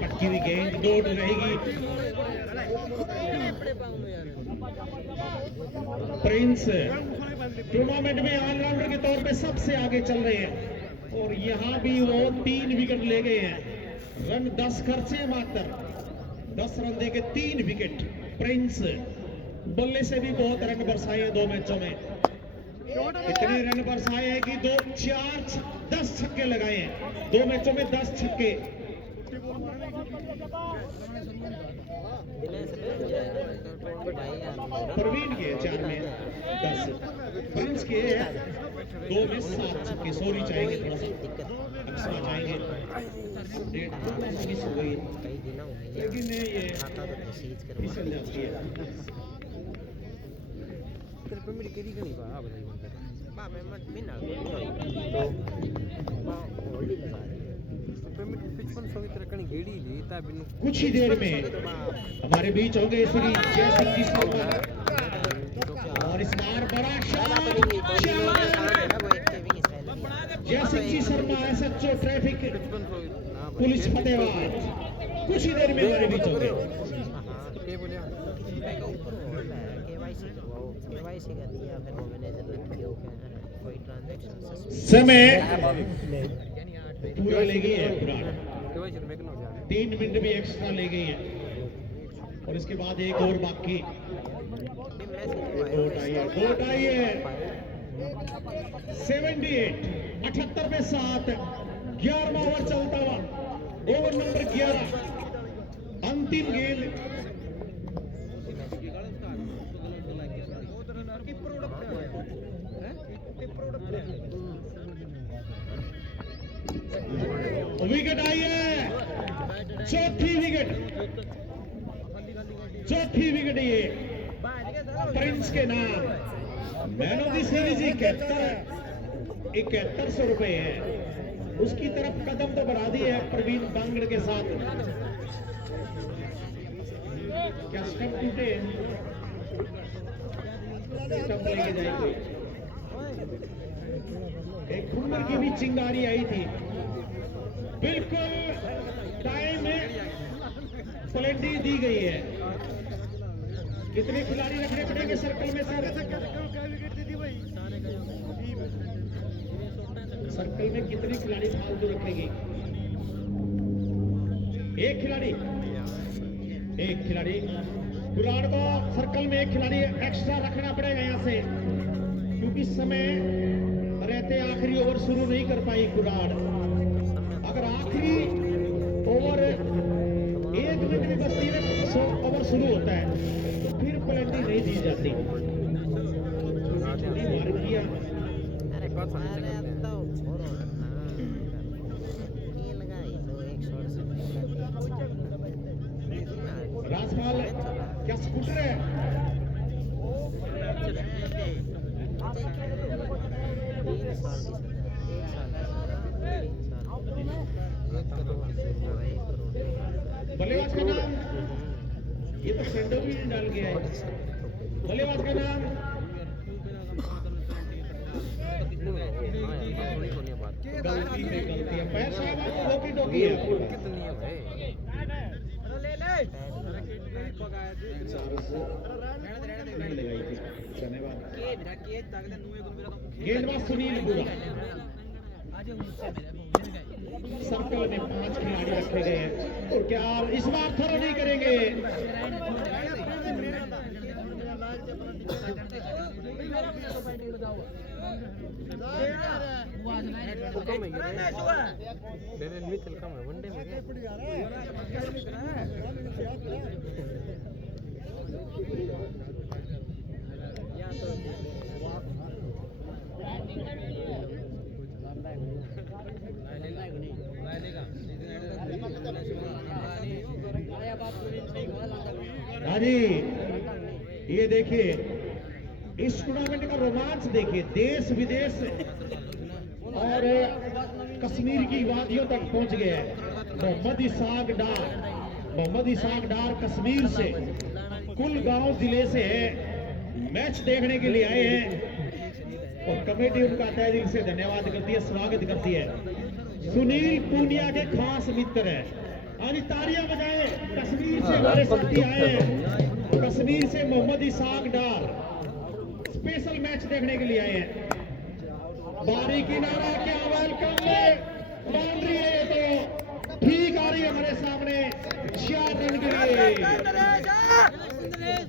पटकी हुई गेंद दौड़ रहेगी, प्रिंस टूर्नामेंट में ऑलराउंडर के तौर पे सबसे आगे चल रहे हैं और यहाँ भी वो 3 विकेट ले गए हैं। रन 10 खर्चे मात्र, 10 रन देके 3 विकेट। प्रिंस बल्ले से भी बहुत रन बरसाए हैं 2 मैचों में, इतने रन बरसाए हैं कि 10 छक्के लगाए हैं 2 मैचों में, 10 छक्के। प्रवीण के 4 में 10, प्रिंस के 2 में 7 छक्के। सॉरी चाहेंगे थोड़ा सा, अब चाहेंगे, डेट मिस हो गई, लेकिन ये फिसल जाती है। कुछ ही देर में हमारे बीच होंगे श्री जय सिंह जी शर्मा, और इस बार बड़ा shot, Jai Singh ji Sharma, SHO traffic police Fatehabad, कुछ ही देर में हमारे बीच होंगे। समय पूरा ले गई है, पूरा 3 मिनट भी एक्स्ट्रा ले गई है, और इसके बाद एक और बाकी। वोट आई है 78, 78 पे 7, 11वां ओवर चलता हुआ, ओवर नंबर 11, अंतिम गेंद। विकेट आई है, चौथी विकेट, चौथी विकेट ये प्रिंस के नाम। मैन ऑफ द सीरीज 7100 रुपए है, उसकी तरफ कदम तो बढ़ा दी है प्रवीण बांगड़ के साथ। क्या स्टंप टूटे, स्टंप लेके जाएंगे। एक घूमर की भी चिंगारी आई थी, बिल्कुल टाइम में प्लेटी दी गई है। कितने खिलाड़ी रखने पड़ेंगे सर्कल में सर? सर्कल में कितने खिलाड़ी फालतू रखेंगे? एक खिलाड़ी, एक खिलाड़ी। गुलाड़ को सर्कल में एक खिलाड़ी एक्स्ट्रा रखना पड़ेगा यहाँ से, क्योंकि समय रहते आखिरी ओवर शुरू नहीं कर पाई गुलाड़। अगर आखिरी ओवर 1 मिनट में बस्ती में ओवर शुरू होता है तो फिर पेनल्टी नहीं दी जाती। मार किया राजपाल, क्या स्कूटर है? बल्लेबाज का नाम, ये तो सेंडो भी डाल गया है। बल्लेबाज का नाम शाबाश वॉकी टॉकी है कितनी है भाई गेंदबाज सुनील बुरा सर्कल में 5 खिलाड़ी रखे गए हैं और क्या इस बार थ्रो नहीं करेंगे कम है बेबे मिथल कम है वनडे में राजी ये देखिए इस टूर्नामेंट का रोमांच देखिए देश विदेश और कश्मीर की वादियों तक पहुंच गया है। मोहम्मद इसाक डार कश्मीर से कुलगांव जिले से है मैच देखने के लिए आए हैं और कमेटी उनका तहे दिल से धन्यवाद करती है स्वागत करती है। सुनील पूनिया के खास मित्र है और तालियां बजाए कश्मीर से हमारे साथी आए हैं कश्मीर से मोहम्मद इसाक डार स्पेशल मैच देखने के लिए आए हैं। बारी किनारा क्या वेलकम बाउंड्री है ये तो ठीक आ रही है हमारे सामने 4 रन के लिए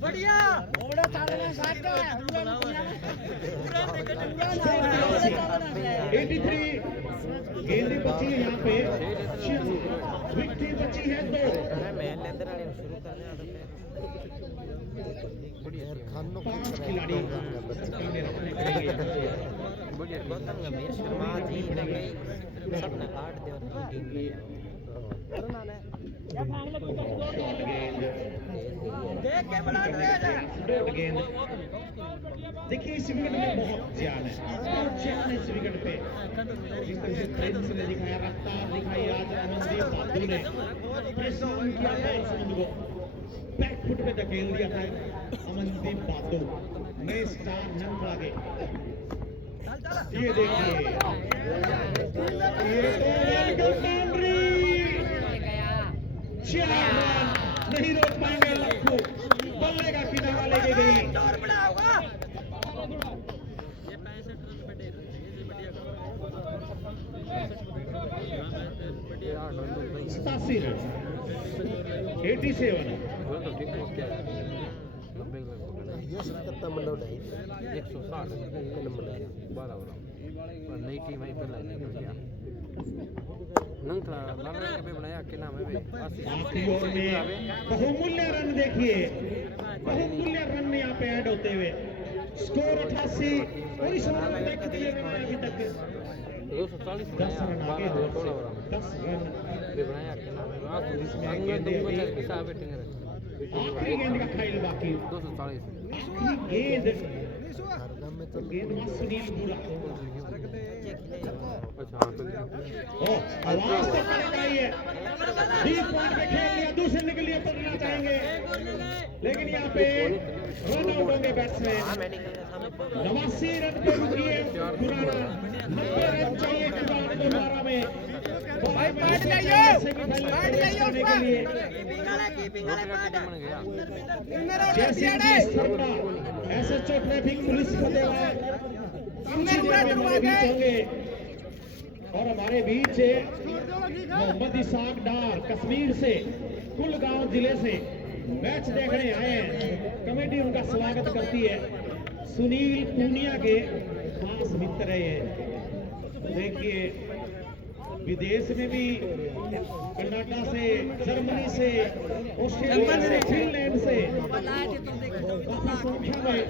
बढ़िया 83 गेंद बची है यहाँ पे विकेट बची है 2 5 खिलाड़ी देखिए इस विकेट में बहुत जान है इस विकेट पे जिस तरह से प्रिंस ने दिखाया रफ्तार दिखाई आज अमनदीप बादू ने प्रेसिंग किया बैट्समैन को बैक फुट पे धकेल दिया था अमनदीप बादू में स्टार नन आगे ये देखिए ये तो बाउंड्री 4 रन नहीं रोक पाएंगे लक्ष्मू बल्ले का किनारा लेके गई 87 रन 87 कितना मतलब 160 बराबर नई टीम है पहले निकल गया नंगला बाबा के पे बनाया क्या नाम है बहुमूल्य रन देखिए बहुमूल्य रन यहाँ पे ऐड होते हुए स्कोर 88 और इस ओवर में कितने रन आए अभी तक 10 रन आगे 10 रन बनाया क्या नाम है आखिरी गेंद का खेल बाकी 240 गेंद गेंदबाज सुनील बुरा आवाज तो कड़क आई है डीप पॉइंट पे खेल लिया दूसरे के लिए पकड़ना चाहेंगे लेकिन यहाँ पे रन आउट होंगे बैट्समैन 89 रन पे रुकी है पुराना 90 रन चाहिए कुरान को 12 में ऐसे चोट ट्रैफिक पुलिस को देवा होंगे और हमारे बीच मोहम्मद इसाक डार कश्मीर से कुलगांव जिले से मैच देखने आए हैं कमेटी उनका स्वागत करती है सुनील पूनिया के खास मित्र है ये देखिए विदेश में भी कनाडा से जर्मनी से ऑस्ट्रेलिया से फिनलैंड से काफी संख्या में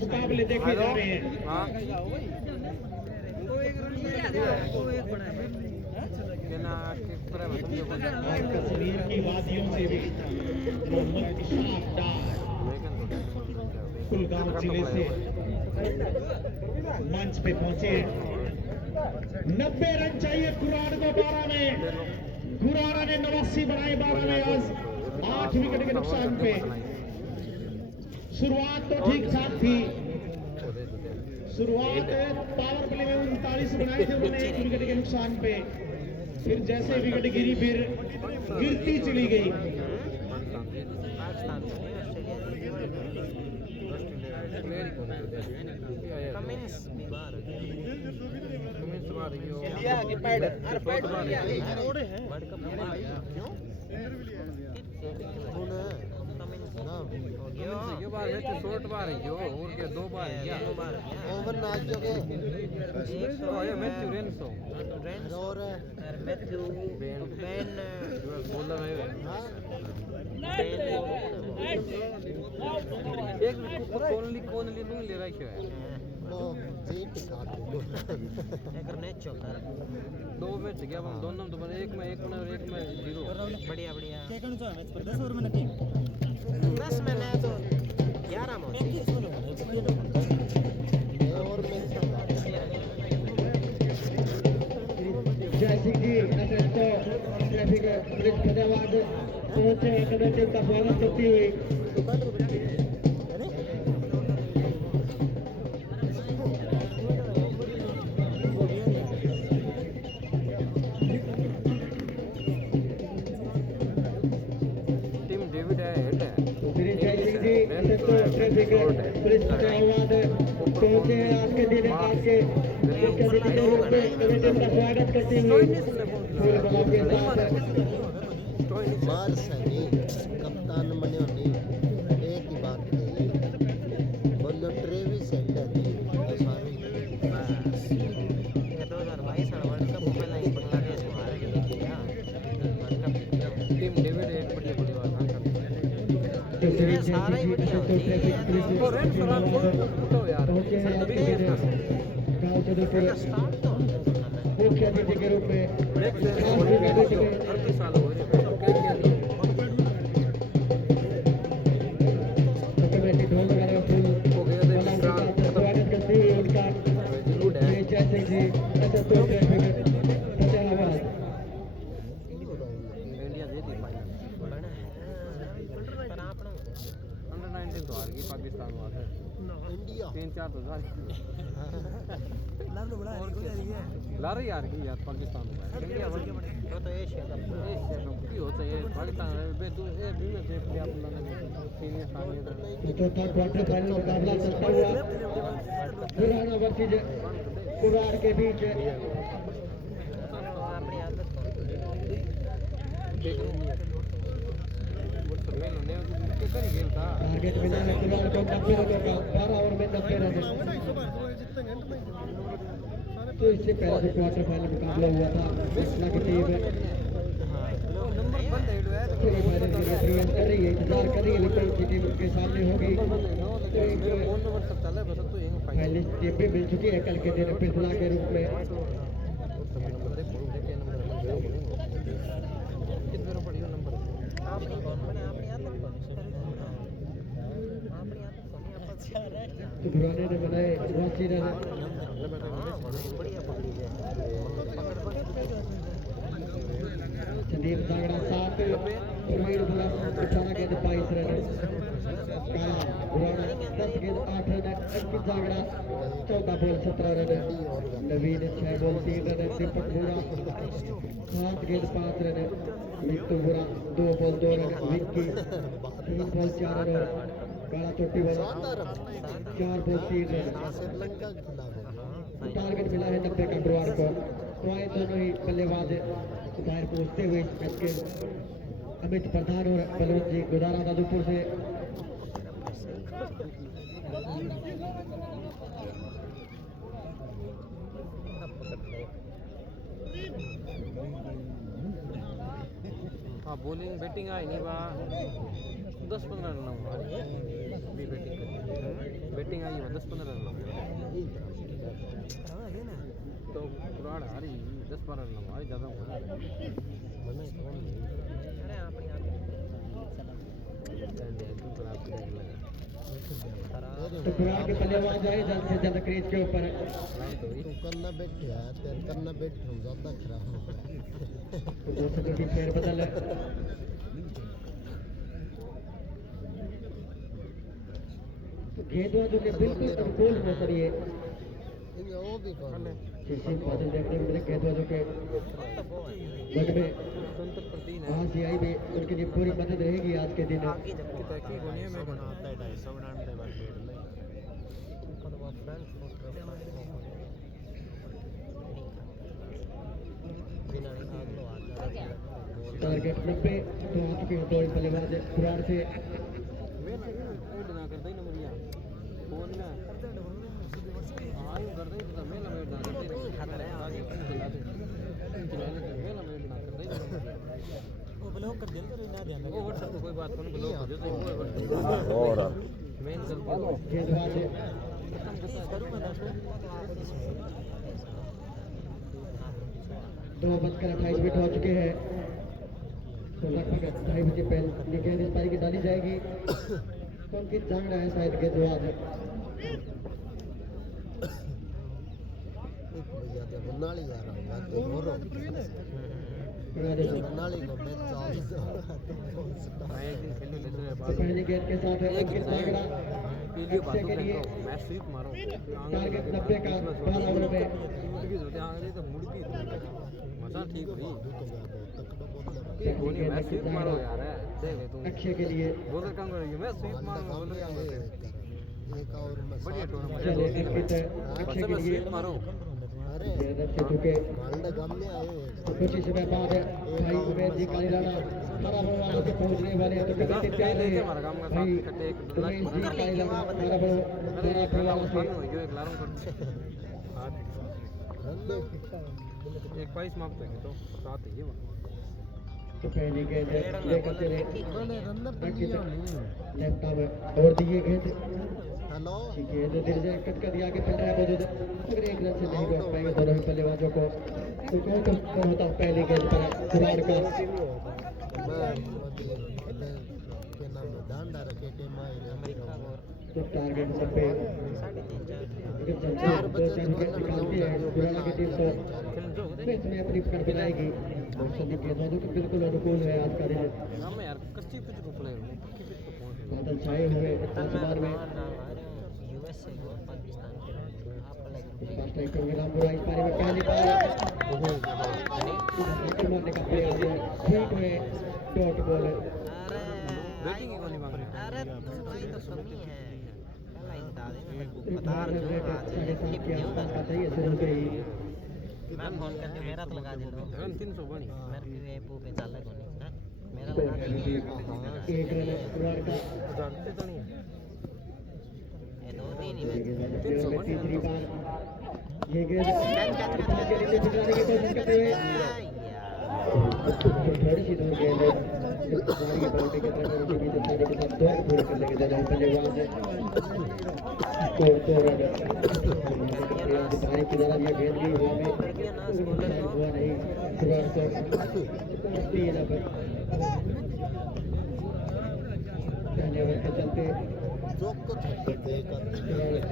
मुकाबले देखे जा रहे हैं और कश्मीर की वादियों से भी मोहम्मद इशाक डार कुलगांव जिले से मंच पे पहुंचे 90 रन चाहिए कुरान को 12 में कुराना ने 89 बनाए 12 में आज 8 विकेट के नुकसान पे शुरुआत तो ठीक ठाक थी शुरुआत पावर प्ले में 39 बनाए थे उन्होंने 1 विकेट के नुकसान पे फिर जैसे विकेट गिरी फिर गिरती चली गई। पाकिस्तान कमिंस बीमार हो गया। कमिंस बाहर गयो कि पैड अरे पैड वर्ल्ड कप में क्यों कमिंस ना हो गया ये बार में तो शॉर्ट बार है जो और के दो बार है ओवर नाच जो के 100 ये मैथ्यू रेंसो और मैथ्यू बेन बॉलर है एक कोनली नहीं ले रहा है वो जी टिका दो एक ने चौका दो मैच गया हम दोनों तो एक में और एक में जीरो बढ़िया बढ़िया क्या करना चाहे मैच पर 10 ओवर में टीम 10 में मैं तो 11 में और मैच जय सिंह जी असिस्टो ट्रैफिक पुलिस फतेहाबाद पहुंचे कमेटी का स्वागत करती हुई। टीम डेविड है हेड है श्री जय सिंह जी असिस्टो ट्रैफिक पुलिस फतेहाबाद पहुंचे हैं आज के दिन आपके कमेटी का स्वागत करती हुई। पूरे बलाव के साथ मार सनी कप्तान मने होनी एक ही बात कही बोलो Travis header sorry 2022 world cup पहले ही बांग्लादेश में हार गई क्या वर्ल्ड कप टीम डेविड एक बढ़िया बात ये सारा ही बढ़िया होती है और रेड सलाम तो यार गांव चौधरी स्टार्ट तो मुख्य अतिथि के रूप में 38 साल हो रहे कमेटी ढोल वगैरह फूल स्वागत करती हुई उनका जय सिंह जी असिस्टो ट्रैफिक फतेहाबाद। इंडिया जीती फाइनल पर आपने अंडर 19 तो हार गई पाकिस्तान वाले इंडिया 3-4 तो हार लाभ बड़ा है ला रही यार की यार पाकिस्तान में इंडिया वो तो एशिया कप की होता है पाकिस्तान बे तू ए भी में फेंक दिया अपना सीनियर सामने चौथा क्वार्टर फाइनल मुकाबला चलता हुआ पुराना वर्सेज कुरार के बीच टारगेट मिला है कुरार को 90 रनों का 12 ओवर में 90 रन। तो इससे पहले जो क्वार्टर फाइनल मुकाबला हुआ था पटना की टीम सेमीफाइनल के लिए तैयारी कर रही है, इंतजार कर रही है लेकिन की टीम उनके सामने होगी। फाइनलिस्ट टीम भी मिल चुकी है कल के दिन पिछला के रूप में। तो पुराने ने बनाए 82 रन। संदीप सागड़ा 7 प्रवीण बुलस 18 गेंद 22 रन। काला बुराना 10 गेंद 8 रन। अंकित सागड़ा 14 बॉल 17 रन। नवीन 6 बॉल 3 रन। दीपक बुरा 7 गेंद 5 रन। मित्तू बुरा 2 ball 2 run. Vicky 3 ball 4 run. काला चोटी वाला 4 बॉल 3 रन। टारगेट मिला है 90 का गुरुवार को। तो आए दोनों ही बल्लेबाज बाहर पहुंचते हुए मैच के अमित प्रधान और बलवंत जी गुदारा दादूपुर से हाँ बॉलिंग बैटिंग आई नहीं बा 10-15 रन हुआ भी बैटिंग आई है 10-15 रन तो पुराना हारी 10-12 रन हुआ ज़्यादा हुआ तो गुरुवार के बल्लेबाज आए जल्द से जल्द क्रीज के ऊपर। करना बैठा तेरे करना बैठ हम ज़्यादा खराब हो गया दर्शकों की फेर बदल गेंदबाजों के बिल्कुल अनुकूल हो सर ये वो भी कौन सिर्फ बादल देखने को मिले गेंदबाजों के मन में आज सीआई में उनके लिए पूरी मदद रहेगी आज के दिन। टारगेट 90 तो आ चुके हैं दो बल्लेबाज कुरान से। कोई बात नहीं ब्लॉक हो जाए और दो बजकर 28 मिनट हो चुके हैं तो लगभग 2:30 बजे पहले गेंद इस पारी की डाली जाएगी तो उनकी जान रहा है शायद गेंदबाज मनाली जा रहा हूँ मनाली को मैं पहली गेंद के साथ अंकित बागड़ा अक्षय के लिए टारगेट 90 का 12 ओवर में अक्षय के लिए अक्षय के लिए कुछ ही समय बाद भाई उमेश जी कालीराणा हरा बड़ो वालों के पहुंचने वाले हैं तो कितने प्यार है भाई उमेश जी कालीराणा हरा बड़ो से एक पाई समाप्त है तो साथ ही तो पहली गेंद लेकर चले अंकित लेफ्ट आर्म और दिए गेंद ठीक है तो धीरे धीरे कट कर दिया आगे पड़ रहा है मौजूद अगर एक रन से नहीं रोक पाएंगे दोनों ही बल्लेबाजों को तो कौन होता है पहली गेंद पर कुरान का तो टारगेट 90 की टीम तो इसमें अपनी कर बनाएगी गेंदबाजों को बिल्कुल अनुकूल है आज का दिन बादल छाए हुए आसमान में रामपुरा इस पारी में पहली बार मारने का प्रयास ठीक है डॉट बॉल मैं फोन करके मेरा तो लगा दे 300 बनी मेरे पे पे चल रहा है मेरा लगा दे एक रन कुरान का ये दो तीन ही तीसरी बार ये गेंद के लिए भिजवाने की कोशिश करते हुए थोड़ी सी दूर गेंद बाउंड्री के तरफ उनके बीच सारे के साथ दो पूरे कर लेंगे दोनों बल्लेबाज को रन की तरफ ये गेंद भी हुआ में हुआ नहीं कुरान को 3 अब पहले ओवर के चलते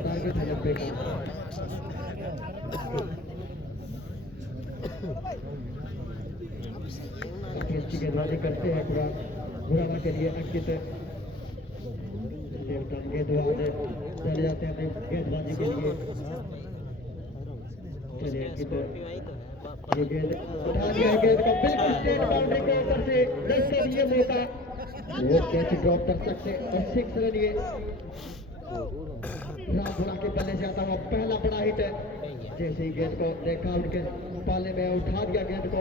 टारगेट 90 का की गेंदबाजी करते हैं गुराना के लिए अंकित गेंदबाज चले जाते हैं अपनी गेंदबाजी के लिए चलिए अंकित ये गेंद उठा दिया गेंद को बिल्कुल स्ट्रेट बाउंड्री के ऊपर से जैसे ये मौका वो कैच ड्रॉप कर सकते और 6 रन ये रामपुरा के बल्ले से आता हुआ पहला बड़ा हिट है जैसे ही गेंद को देखा उनके पाले में उठा दिया गेंद को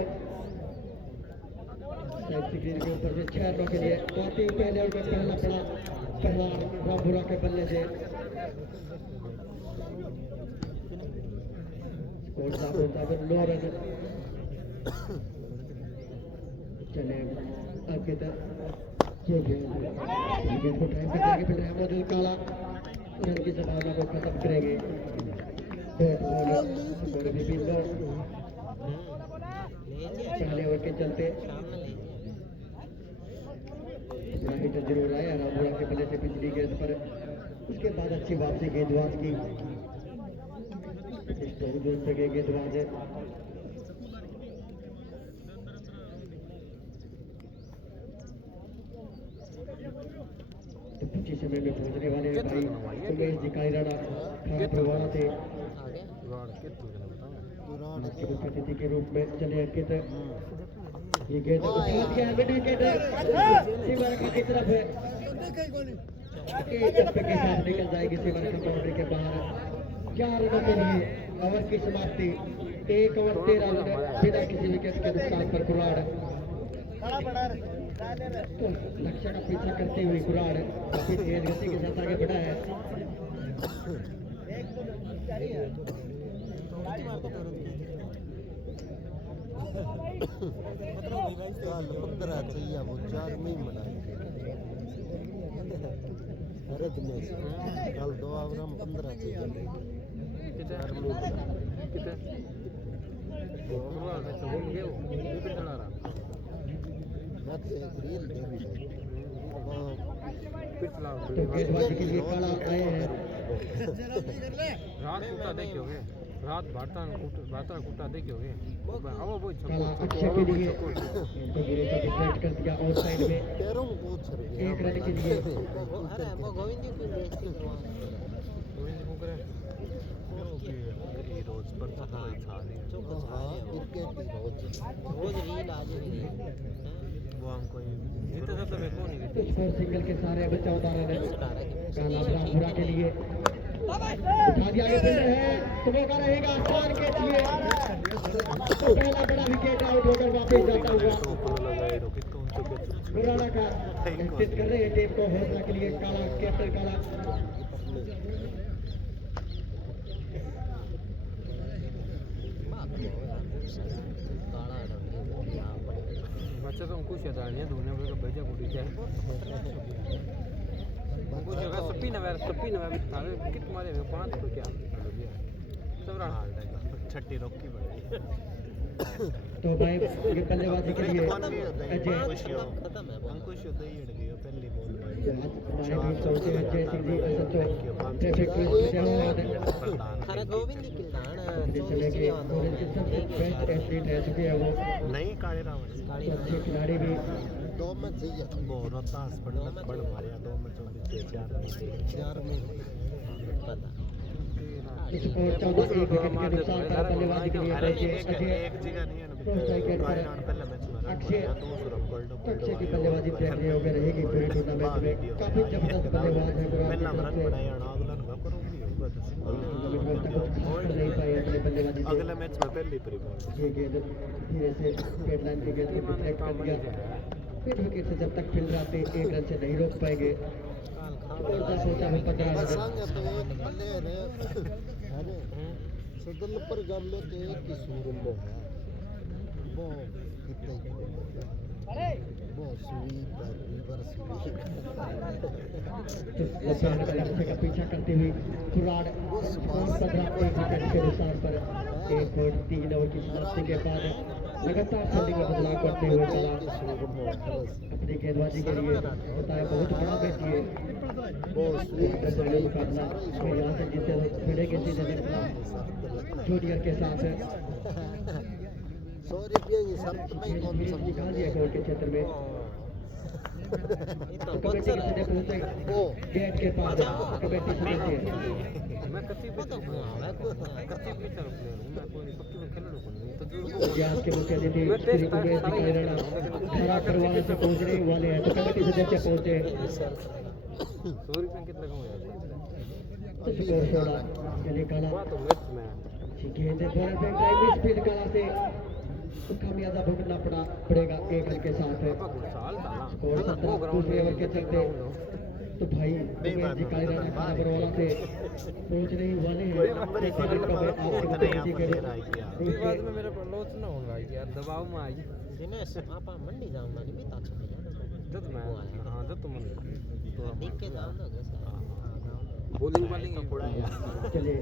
स्क्रीन के ऊपर से 6 रनों के लिए काफी पहले उनका पहला बड़ा पहला रामपुरा के बल्ले से स्कोर 9 रन चले आगे तक ये गेंद को टाइम पे जाके फिर मौजूद काला रन की संभावना को खत्म करेंगे पहले ओवर के चलते हिटर जरूर आया रामपुरा के बल्ले से पिछली गेंद पर उसके बाद अच्छी वापसी गेंदबाज की गेंदबाज है तो कुछ ही समय में पहुंचने वाले भाई उमेश जी कालीराणा खड़ा प्रवाह थे मुख्य अतिथि के रूप में चले अंकित। ये गेंद उछाल दिया है मिडिल गेंद सीमा की तरफ है, एक टप्पे के साथ निकल जाएगी सीमा की बाउंड्री के बाहर। 4 रनों के लिए ओवर की समाप्ति, 1 ओवर 13 रन बिना किसी विकेट के नुकसान पर कुराड़ तो लक्ष्य का पीछा करते हुए कुराड़ काफी तेज गति के साथ आगे बढ़ा है। कल 15 चाहिए वो 4 में बनाए। अरे दिनेश कल 2 ओवर में 15 चाहिए कितना कितना वो तो बोल गए वो क्रिकेट चला रहा मैं तो एक रील देख फिर चलाओ तो गेंदबाजी के लिए काला आए हैं। रात कुत्ता देखोगे, रात भारता कुत्ता देखोगे अब वो काला अक्षय के लिए तो गिरे तो डिफेक्ट कर दिया और साइड में पैरों में बहुत सर 1 रन के लिए। अरे वो गोविंद जी को देखते हो गोविंद को करे रोज पर था चौक हां क्रिकेट की रोज रील आज रील वो हमको जीते जाते मैं कौन नहीं तो स्कोर सिंगल के सारे बच्चा उतारा है काला ब्राह्मणा के लिए उठा दिया आगे फिर है तो मौका रहेगा आसान के लिए तो पहला बड़ा विकेट आउट होकर वापस जाता हुआ पुराना का प्रैक्टिस कर रहे हैं टीम को हौसला के लिए काला कैप्टन काला। बच्चा तो कुछ याद नहीं दुनिया भर का बच्चा बुढ़ी है कुछ जगह सप्पी नवा थारे कित मारे 5 तो क्या सब रहा छट्टी रोकी पड़ी तो भाई ये बल्लेबाजी के लिए अजय खत्म है अंकुश उदय ही अड़ गया पहली बॉल हमारे सोचे अजय सिंह जी सचो ट्रैफिक पुलिस से हो अरे गोविंद जी किल्लान चले गए और इनके सबसे बेस्ट एथलीट रह चुके हैं वो नहीं काले रावण अच्छे खिलाड़ी भी 2 में चाहिए वो रोहतास बड़ मारिया 2 में 4 में पता इस ओवर 14 एक विकेट के नुकसान पर बल्लेबाजी के लिए अजय एक जगह नहीं है पहले मैच में अक्षय की बल्लेबाजी देखने योग्य रहेगी पूरे टूर्नामेंट में। काफी जबरदस्त बल्लेबाज है पहला रन बनाया अगला न करोगे नहीं पाए अपने बल्लेबाजी से। अगले मैच में पहली परी बॉल ये गेंद धीरे से डेडलाइन की गेंद को डिफलेक्ट कर दिया। फिर विकेट से जब तक फिर जाते 1 रन से नहीं रोक पाएंगे। सोचा मैं 15 रन तो एक प्लेयर है अरे सदल पर गमले तो एक की सूर में वो कितने वो स्वीप रिवर्स लचान का पीछा करते हुए कुराड़ और 15 विकेट के नुकसान पर 1 और 3 ओवर की समाप्ति के बाद लगातार फील्डिंग में बदलाव करते हुए काला अपनी गेंदबाजी के लिए बताया बहुत बड़ा मैच ये मुकाबला यहाँ से जीते भिड़ेंगे सीधे जूनियर के साथ 100 रुपये की शर्त में कौन सा निकाल दिया गोल के क्षेत्र में। कमेटी के सीधे पहुंचे गेट के पास कमेटी सदस्य मैं कच्ची पे तो कच्ची पे चल प्लेयर हूं मैं कोई पक्की में खेलने को नहीं तजुर्बा ग्यास के मुख्य अतिथि श्री कुबेर दिखाई राणा खड़ा करवाने से पहुंचने वाले हैं तो कमेटी सदस्य पहुंचे 100 रुपए कितना कम यार स्कोर 16 के लिए काला तो मैच में गेंद बॉल पे ड्राइव स्पीड काला से खामियाजा भुगतना पड़ेगा 1 रन के साथ। साल डाला स्कोर 17 दूसरे ओवर के चलते तो भाई कुबेर जी काली राणा खाना बरवाला से पहुंचने ही वाले हैं। विवाद में मेरे पर लोच ना होगा यार दबाव में आई दिनेश आपा मंडी जाऊंगा नहीं भी ताछ जब मैं हां जब तुम तो देख के जाओ ना बॉलिंग वाली पड़ा है चलिए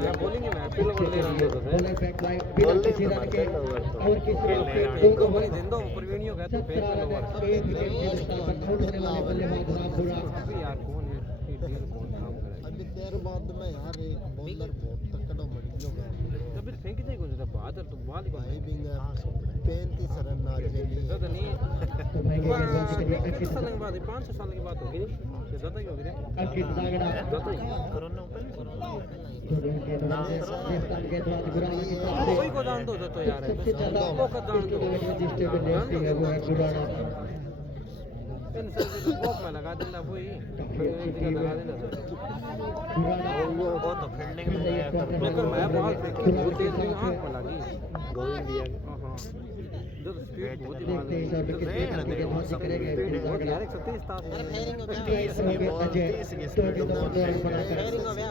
मैं बॉलिंग में पहले बॉल ले रहा हूं बॉलर बैक लाइन बिना किसी रन के और किसी रन के 2 ओवर दिन दो प्रवीणियों का तो फेंक लो ओवर 1 विकेट के नुकसान पर आउट होने वाले बल्लेबाज रामपुरा अभी यार कौन है डील कौन काम करे अभी मेरे बाद में यार एक बॉलर बहुत तकड़ा बन गया तो फिर फेंक जाए कौन सा बहादुर तो बाल ही भाई बिंग 35 रन आ जाएंगे ज्यादा नहीं है तो भाई के गेंदबाजी के लिए कितने साल के बाद 5 साल के बाद होगी ये ज्यादा ही होगी रे अंकित दागड़ा ज्यादा ही कोरोना पहले दोनों गेंदबाज देवता गेंदबाज गुराना की तरफ से कोई को जान दो तो यार सबसे ज्यादा वो का जान दो जिस टीम में लेफ्टी है वो है गुराना इन से बॉक में लगा देना वही एक जगह लगा देना गुराना वो तो फील्डिंग में गया कर लेकिन मैं बहुत फेंकी बहुत तेज भी आंख में लगी गोविंद दिया हां जब स्पीड बहुत ही देखते हैं सर किस तरह की गेंदबाजी करेंगे अंकित बहुत दागड़ा यार 37 था फेयरिंग हो अजय तो गेंदबाज रन बनाकर फेयरिंग हो गया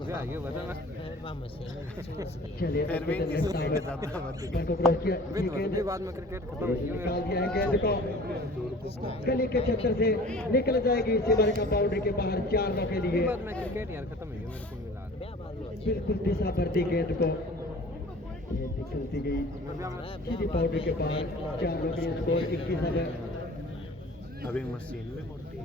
वे आगे बता फिर वापस से चलिए फिर भी अंकित किसी ने के ज्यादा मत बॉल को क्रॉस किया वे ये गेंद तो बाद में क्रिकेट खत्म हो गई निकाल दिया है गेंद को गली के चक्कर से निकल जाएगी सीमा रेखा बाउंड्री के बाहर 4 रनों के लिए बाद में क्रिकेट यार खत्म हो गई मेरे को मिला बिल्कुल दिशा भरती गेंद को ये निकलती गई सीधी बाउंड्री के बाहर 4 रनों के लिए स्कोर 21 है अभी मशीन में मोटी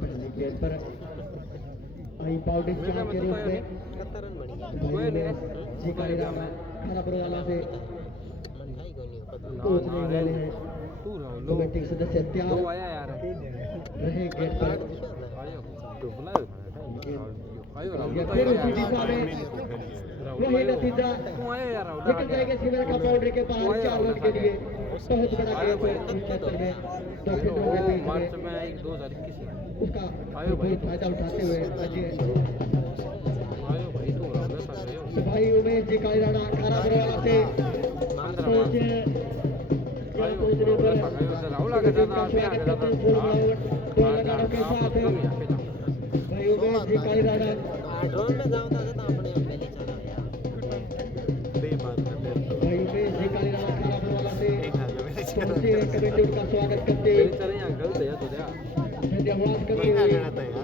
पहली गेंद पर आई बाउंड्री 4 के रूप में 71 रन बन गया कोई नहीं शिकारी राम खराब वाला से मन भाई को नहीं पता पहुंचने वाले हैं तू रहो लो कमेटी सदस्य दो तैयार आया यार रहे गेंद पर आयो तो बुलाओ आयो या राहुल फिर उसी दिशा में वही नतीजा तू आया यार निकल जाएगा सीमा रेखा बाउंड्री के बाहर 4 रन के लिए बहुत बड़ा गेंद है इस क्षेत्र में दो फील्डरों के बीच मार्च में में एक 2021 में उसका आयो भाई। भरपूर फायदा उठाते हुए अजय आयो भाई तू राहुल ने पास आयो सिपाही उमेश जी काली राणा खराब वाला से सोच राहुल आगे ज्यादा आगे आगे ज्यादा दो लगानों के साथ भाई उमेश जी काली राणा ड्रोन में जाओ तो अपने पहले चला गया भाई उमेश जी काली राणा खराब वाला से पहुंचे कमेटी उनका स्वागत करते तेरी तरह यहाँ गलत है तो यार धन्यवाद करते हुए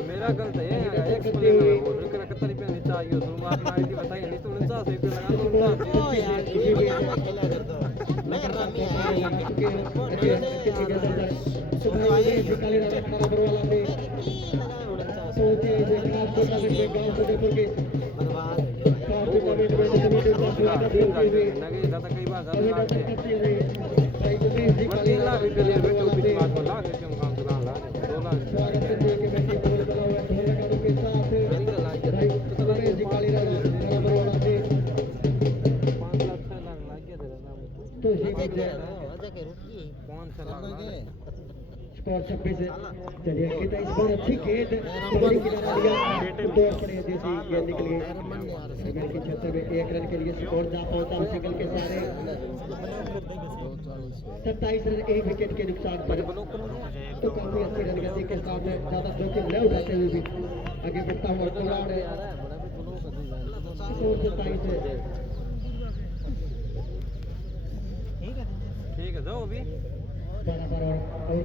मेरा गलत है यार एक बोले मैं बोल रहा कितना रुपया नीचे आ गया तुम अपना आईडी बताइए नहीं तो 49 रुपया लगा दो ओ यार ये भी हम खेला करता मैं रामी आया उमेश जी काली राणा खराब वाला से सोचे जो खास टूर्नामेंट में गांव सोदेपुर के बर्बाद खास टूर्नामेंट में कमेटी का स्वागत करते हुए लगे ज्यादा कई बार ज्यादा अभिनंदन करते हुए भाई उमेश जी काली 3 लाख रुपया ले बेटो बीच बात बोला कि हम काम चला ला 2 लाख स्वागत करते हुए कमेटी को बना हुआ ढोल लगानों के साथ भाई उमेश जी काली राणा खराब वाला से 5 लाख 6 लाख लग गया तेरा नाम तो जी बात है वजह के रुकी 5 लाख स्कोर 26 है चलिए अंकिता इस बार अच्छी गेंद बॉलिंग की लगा दिया दो अपने जैसी गेंद निकल गई सिंगल के क्षेत्र में 1 रन के लिए स्कोर जा पहुंचा सिंगल के सारे 27 रन 1 विकेट के नुकसान पर तो काफी अच्छी रन गति के साथ ज्यादा जोखिम न उठाते हुए भी आगे बढ़ता हुआ खिलाड़ी स्कोर 27 है ठीक है जाओ अभी बराबर और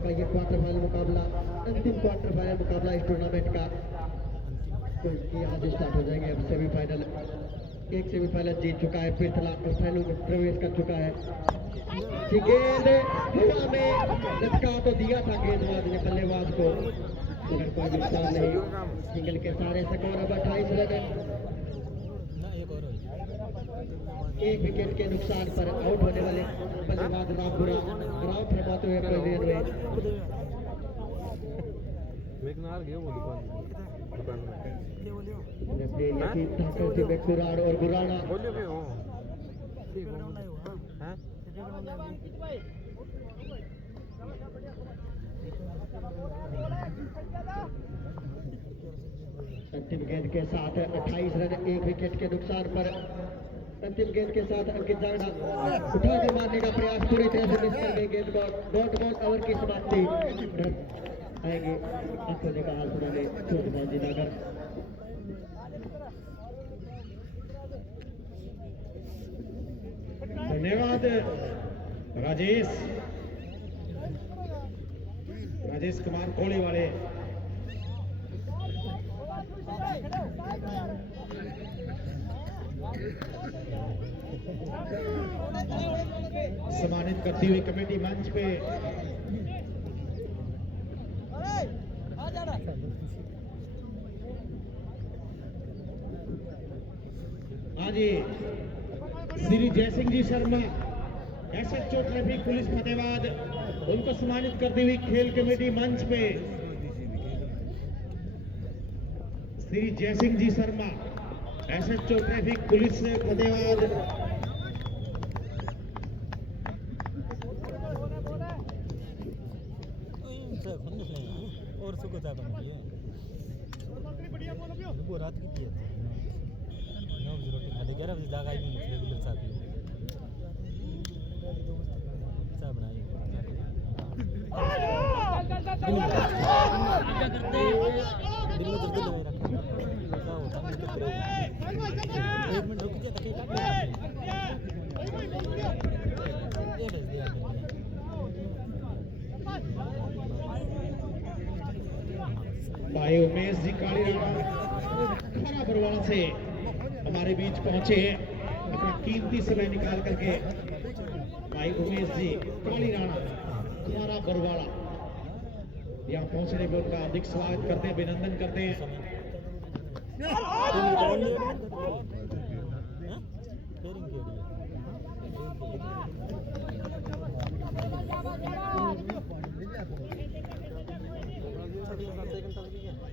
का ये क्वार्टर फाइनल मुकाबला अंतिम क्वार्टर फाइनल मुकाबला इस टूर्नामेंट का क्योंकि आज स्टार्ट हो जाएंगे अब सेमीफाइनल एक सेमीफाइनल जीत चुका है पृथला और फाइनल में प्रवेश कर चुका है गेंद हवा में लटका तो दिया था गेंदबाज ने बल्लेबाज को मगर कोई नुकसान नहीं सिंगल के सारे स्कोर अब 28 रन एक विकेट के नुकसान पर आउट होने वाले बल्लेबाज रामपुरा ग्राउंड फरमाते हुए पहले में मेघनार गयो वो दुकान में लेफ्टी यकीन ठाकर से बेकुराड़ और गुराना बोलियो भी हो ठीक हो हां अंतिम गेंद के साथ 28 रन एक विकेट के नुकसान पर अंतिम गेंद के साथ अंकित जागड़ा उठा के मारने का प्रयास पूरी तरह से मिस कर गई गेंद को डॉट बॉल ओवर की समाप्ति आएंगे आपको देखा हाल सुनाने सूर्यभान नगर धन्यवाद राजेश कुमार कोहली वाले सम्मानित करती हुई कमेटी मंच पे हाँ जी, Shri Jaisingh ji Sharma SHO traffic police Fatehabad, उनको सम्मानित करती हुई खेल कमेटी मंच पे Shri Jaisingh ji Sharma SHO traffic police Fatehabad. और सुको था वो रात की थी 9 बजे रोटी खा 11 बजे जागा ही नहीं रेगुलर साथी चाय बनाई दिल में दर्द लगा रखा होता 1 मिनट रुक जा तक भाई उमेश जी काली राणा खरा बरवाला से हमारे बीच पहुंचे अपना कीमती समय निकाल करके। भाई उमेश जी काली राणा खरा बरवाला यहाँ पहुंचने पे उनका हार्दिक स्वागत करते हैं, अभिनंदन करते हैं।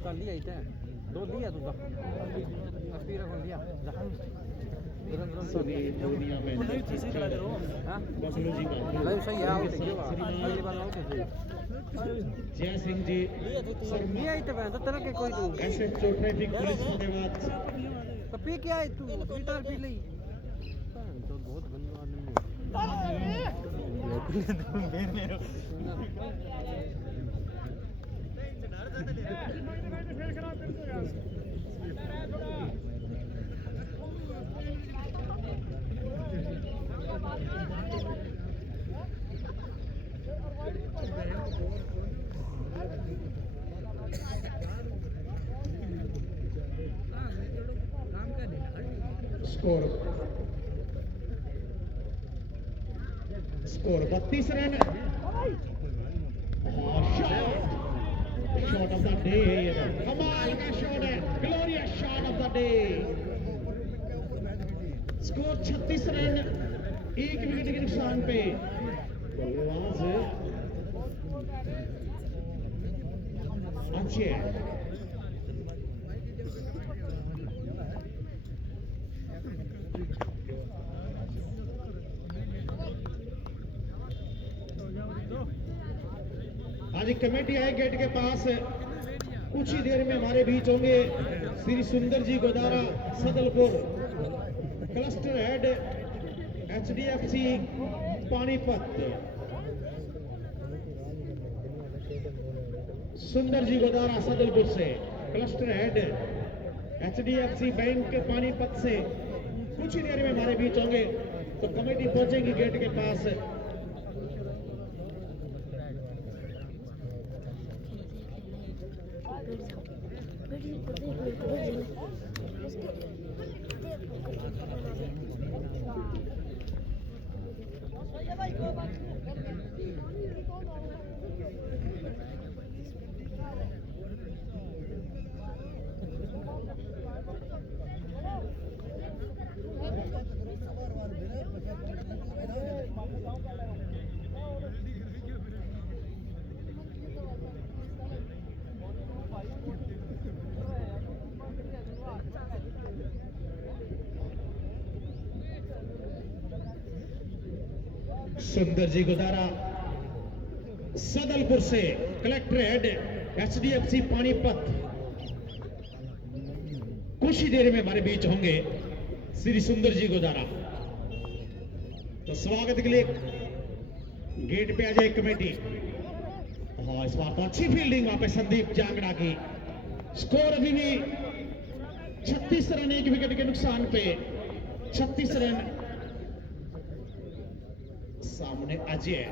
कर लिया इतना 2 दिया तू अस्पीरा कौन दिया सभी दुनिया में हां बसलू जी लाइव सही है आउट है अगली बार आउट है जय सिंह जी शर्मा ये इतना तो तरह के कोई तू एसएचओ ट्रैफिक पुलिस फतेहाबाद। तो पी क्या है तू गिटार पी ली तो बहुत गंदा score 32 run. Shot of the day, कमाल का शॉट है, glorious shot of the day. Score 36 run, 1 wicket के नुकसान पे बल्लेबाज अच्छे आज कमेटी आए गेट के पास। कुछ ही देर में हमारे बीच होंगे Shri Sundar ji Godara Sadalpur, cluster head HDFC Panipat. Sundar ji Godara Sadalpur से, cluster head HDFC bank Panipat से कुछ ही देर में हमारे बीच होंगे। तो कमेटी पहुंचेगी गेट के पास। सुंदर जी गोदारा सदलपुर से, कलेक्टर हेड एचडीएफसी पानीपत। कुछ ही देर में हमारे बीच होंगे श्री सुंदर जी गोदारा। तो स्वागत के लिए गेट पे आ जाए कमेटी। हाँ, इस बार तो अच्छी फील्डिंग वहां पे संदीप जांगड़ा की। स्कोर अभी भी 36 रन, 1 विकेट के नुकसान पे 36 रन। सामने अजय,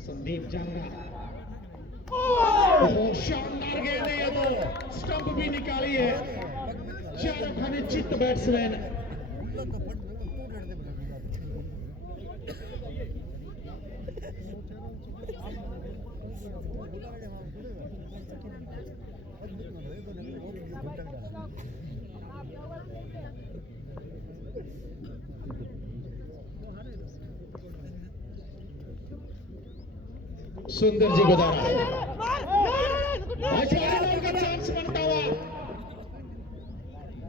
संदीप जांगड़ा, शानदार गेंद है, ये तो स्टंप भी निकाली है। चारों खाने चित्त बैट्समैन। सुंदर जी गोदारा का चांस बनता हुआ।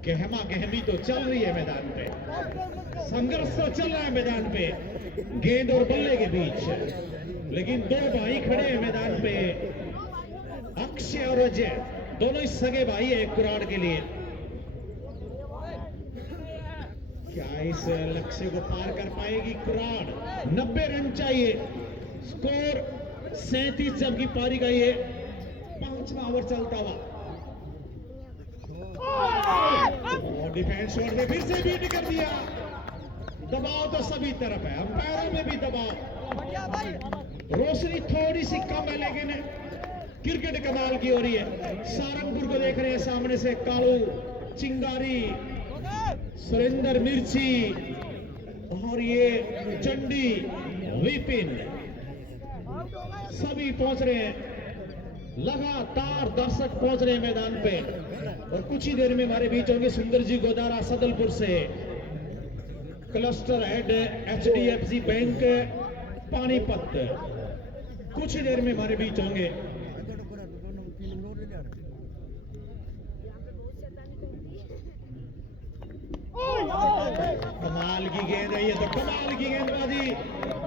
गहमा गहमी तो चल रही है मैदान पे, संघर्ष तो चल रहा है मैदान पे गेंद और बल्ले के बीच, लेकिन दो भाई खड़े हैं मैदान पे, अक्षय और अजय, दोनों ही सगे भाई है कुराड़ के लिए। क्या इस लक्ष्य को पार कर पाएगी कुराड़? 90 रन चाहिए, स्कोर 37 जबकि पारी का ये 5वां ओवर चलता हुआ। और डिफेंस शॉट ने फिर से बीट कर दिया। दबाव तो सभी तरफ है, अंपायरों में भी दबाव। रोशनी थोड़ी सी कम है, लेकिन क्रिकेट कमाल की हो रही है। सारंगपुर को देख रहे हैं सामने से, कालू, चिंगारी, सुरेंद्र मिर्ची और ये चंडी, विपिन, सभी पहुंच रहे हैं। लगातार दर्शक पहुंच रहे हैं मैदान पे और कुछ ही देर में हमारे बीच होंगे सुंदर जी गोदारा सदलपुर से, cluster head HDFC bank Panipat, कुछ ही देर में हमारे बीच होंगे। कमाल की गेंद है ये तो, कमाल की गेंदबाजी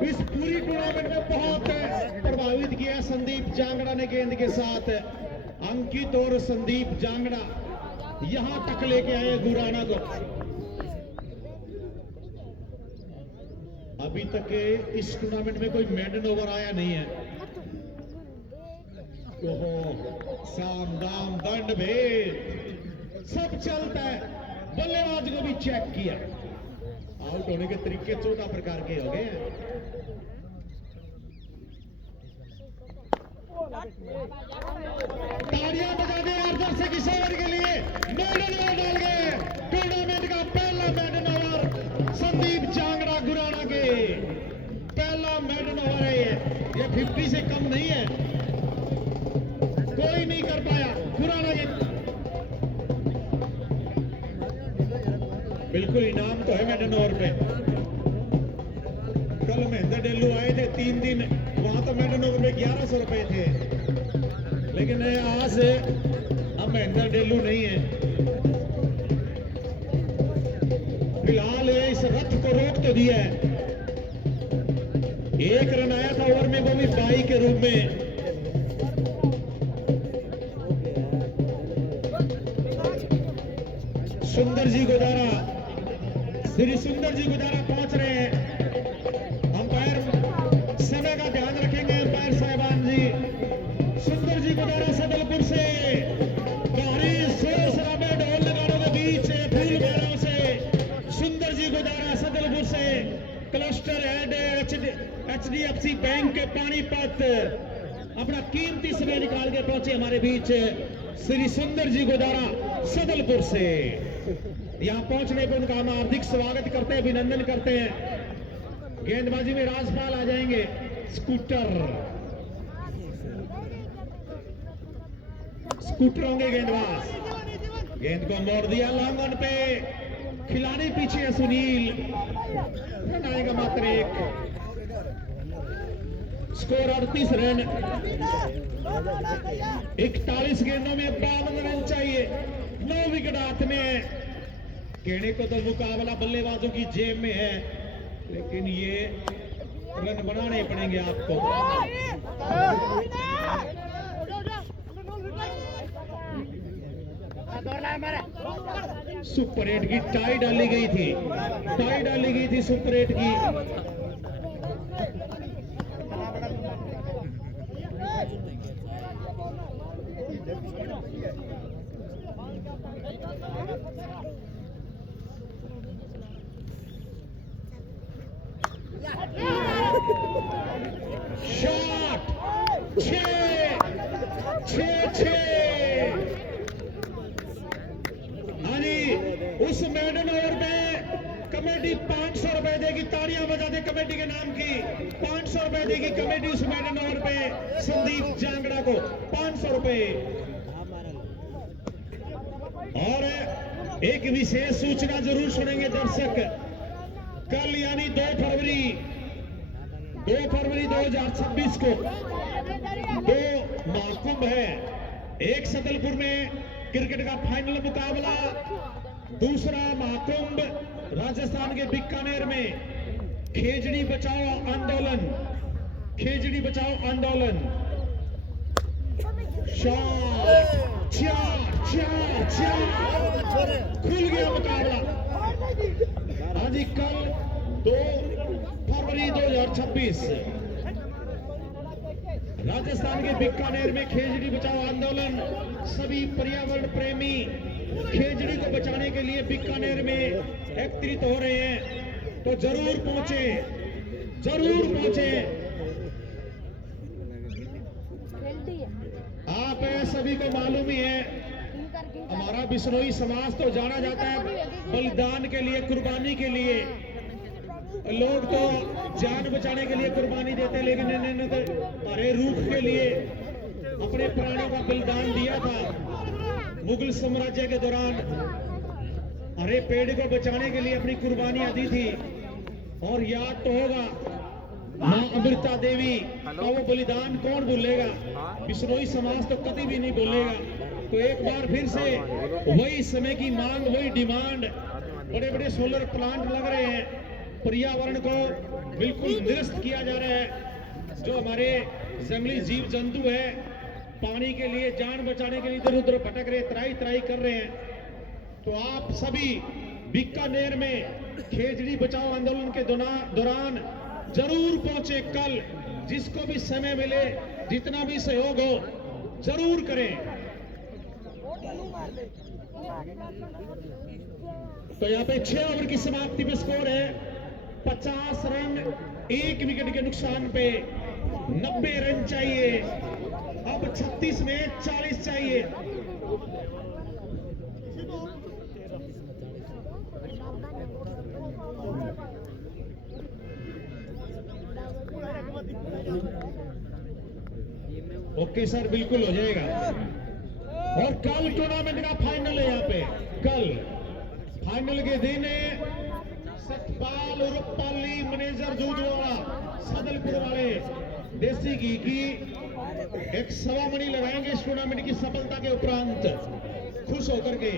इस पूरी टूर्नामेंट में बहुत प्रभावित किया संदीप जांगड़ा ने गेंद के साथ। अंकित और संदीप जांगड़ा यहां तक लेके आए गुराना को। अभी तक इस टूर्नामेंट में कोई मेडन ओवर आया नहीं है। ओहो, साम दाम दंड भेद सब चलता है। बल्लेबाज को भी चेक किया, आउट होने के तरीके 14 प्रकार के हो गए। तालियां बजा दे अर्जन से किशोर के लिए, मेडन ओवर डाल गए। टूर्नामेंट का पहला मेडन ओवर संदीप जांगड़ा गुराना के, पहला मेडन ओवर है ये 50 से कम नहीं है, कोई नहीं कर पाया गुराना के। बिल्कुल इनाम तो है मेडन ओवर पे। कल महेंद्र डेल्लू आए थे 3 दिन, वहां तो मेडन ओवर में 1100 रुपए थे, लेकिन आज अब महेंद्र डेल्लू नहीं है। फिलहाल इस रथ को रोक तो दिया है। 1 रन आया था ओवर में, वो भी 22 के रूप में। सुंदर जी गोदारा, श्री सुंदर जी गुजारा पहुंच रहे हैं। अंपायर समय का ध्यान रखेंगे, अंपायर साहिबान जी। सुंदर जी गुजारा सदलपुर से, भारी शोर शराबे ढोल नगाड़ों के बीच फूल मालाओं से सुंदर जी गुजारा सदलपुर से, cluster head HDFC bank Panipat अपना कीमती समय निकाल के पहुंचे हमारे बीच। श्री सुंदर जी गुजारा सदलपुर से यहां पहुंचने पर उनका हम हार्दिक स्वागत करते हैं, अभिनंदन करते हैं। गेंदबाजी में राजपाल आ जाएंगे, स्कूटर होंगे गेंदबाज। गेंद को मोड़ दिया लांगन पे, खिलाड़ी पीछे है सुनील, रन आएगा मात्र 1। स्कोर 38 रन, 41 गेंदों में 52 रन चाहिए, 9 विकेट हाथ में है। कहने को तो मुकाबला बल्लेबाजों की जेब में है, लेकिन ये रन बनाने पड़ेंगे आपको। सुपर 8 की टाई डाली गई थी, सुपर 8 की। शॉट 6 उस मेडन ओवर में कमेटी 500 रुपए देगी, तालियां बजा दे कमेटी के नाम की। 500 रुपए देगी कमेटी उस मेडल नंबर पे संदीप जांगड़ा को 500 रुपए। और एक विशेष सूचना जरूर सुनेंगे दर्शक, कल यानी 2 फरवरी 2026 को 2 महाकुंभ है। एक सदलपुर में क्रिकेट का फाइनल मुकाबला, दूसरा महाकुंभ राजस्थान के बीकानेर में खेजड़ी बचाओ आंदोलन, खेजड़ी बचाओ आंदोलन। खुल गया मुकाबला। हाँ जी, कल 2 फरवरी 2026 राजस्थान के बीकानेर में खेजड़ी बचाओ आंदोलन। सभी पर्यावरण प्रेमी खेजड़ी को बचाने के लिए बीकानेर में एकत्रित हो रहे हैं, तो जरूर पहुंचे, जरूर पहुंचे। आप सभी को मालूम ही है, हमारा बिश्नोई समाज तो जाना जाता है बलिदान के लिए, कुर्बानी के लिए। लोग तो जान बचाने के लिए कुर्बानी देते हैं, लेकिन इन्होंने तो हरे रूख के लिए अपने प्राणों का बलिदान दिया था। मुगल साम्राज्य के दौरान हरे पेड़ को बचाने के लिए अपनी कुर्बानियां दी थी। और याद तो होगा मां अमृता देवी का वो बलिदान कौन भूलेगा, बिश्नोई समाज तो कभी भी नहीं भूलेगा। तो एक बार फिर से वही समय की मांग, वही डिमांड, बड़े बड़े सोलर प्लांट लग रहे हैं, पर्यावरण को बिल्कुल निरस्त किया जा रहा है। जो हमारे जंगली जीव जंतु है, पानी के लिए, जान बचाने के लिए इधर उधर भटक रहे, त्राई त्राई कर रहे हैं। तो आप सभी बीकानेर में खेजड़ी बचाओ आंदोलन के दौरान जरूर पहुंचे। कल जिसको भी समय मिले, जितना भी सहयोग हो, जरूर करें। तो यहाँ पे 6 ओवर की समाप्ति पे स्कोर है 50 रन, 1 विकेट के नुकसान पे 90 रन चाहिए। अब 36 में 40 चाहिए। ओके सर, बिल्कुल हो जाएगा। और कल टूर्नामेंट का फाइनल है। यहाँ पे कल फाइनल के दिन सतपाल और पाली मैनेजर दूधवाला सदलपुर वाले देसी घी की एक 1.25 मणि लगाएंगे इस टूर्नामेंट की सफलता के उपरांत। खुश होकर के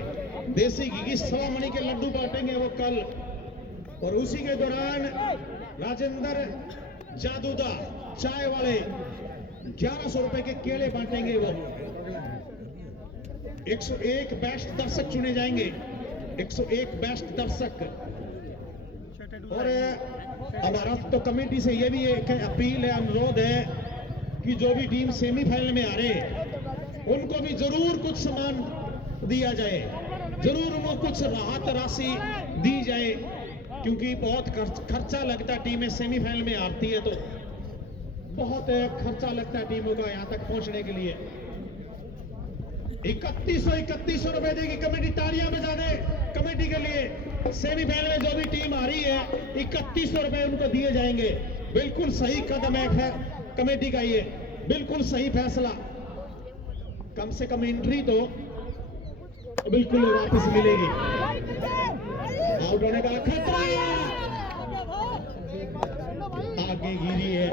देसी घी की 1.25 मणि के लड्डू बांटेंगे वो कल। और उसी के दौरान राजेंद्र जादूदा चाय वाले 1100 रुपए के केले बांटेंगे वो। 101 बेस्ट दर्शक चुने जाएंगे, 101 बेस्ट दर्शक। और हमारा तो कमेटी से ये भी एक अपील है, अनुरोध है कि जो भी टीम सेमीफाइनल में आ रहे उनको भी जरूर कुछ सामान दिया जाए, जरूर उनको कुछ राहत राशि दी जाए, क्योंकि बहुत खर्चा लगता है। टीमें सेमीफाइनल में आती है तो बहुत खर्चा लगता है टीमों का यहाँ तक पहुंचने के लिए। 3100 रुपए देगी कमेटी, तालियां बजा दे कमेटी के लिए। सेमीफाइनल में जो भी टीम आ रही है 3100 रुपए उनको दिए जाएंगे। बिल्कुल सही कदम है कमेटी का, ये बिल्कुल सही फैसला। कम से कम एंट्री तो बिल्कुल वापस मिलेगी। आउट होने का खतरा, आगे गिरी है,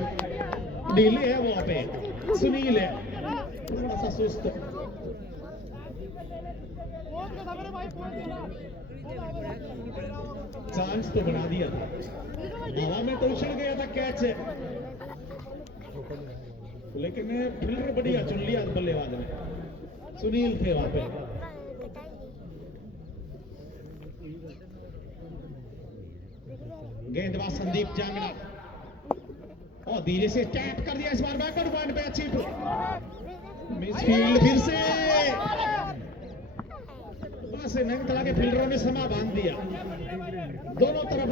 ढीले है वहां पे, सुनील है थोड़ा सा सुस्त। चांस तो बना दिया था, हवा में तो उछल गया था कैच, लेकिन फील्डर बढ़िया चुन लिया बल्लेबाज ने। सुनील थे वहां पे। गेंदबाज संदीप जांगड़ा और धीरे से टैप कर दिया, इस बार बैकवर्ड पॉइंट पे अच्छी मिसफील्ड। फिर से बस नंगतला के फील्डरों ने समा बांध दिया। दोनों तरफ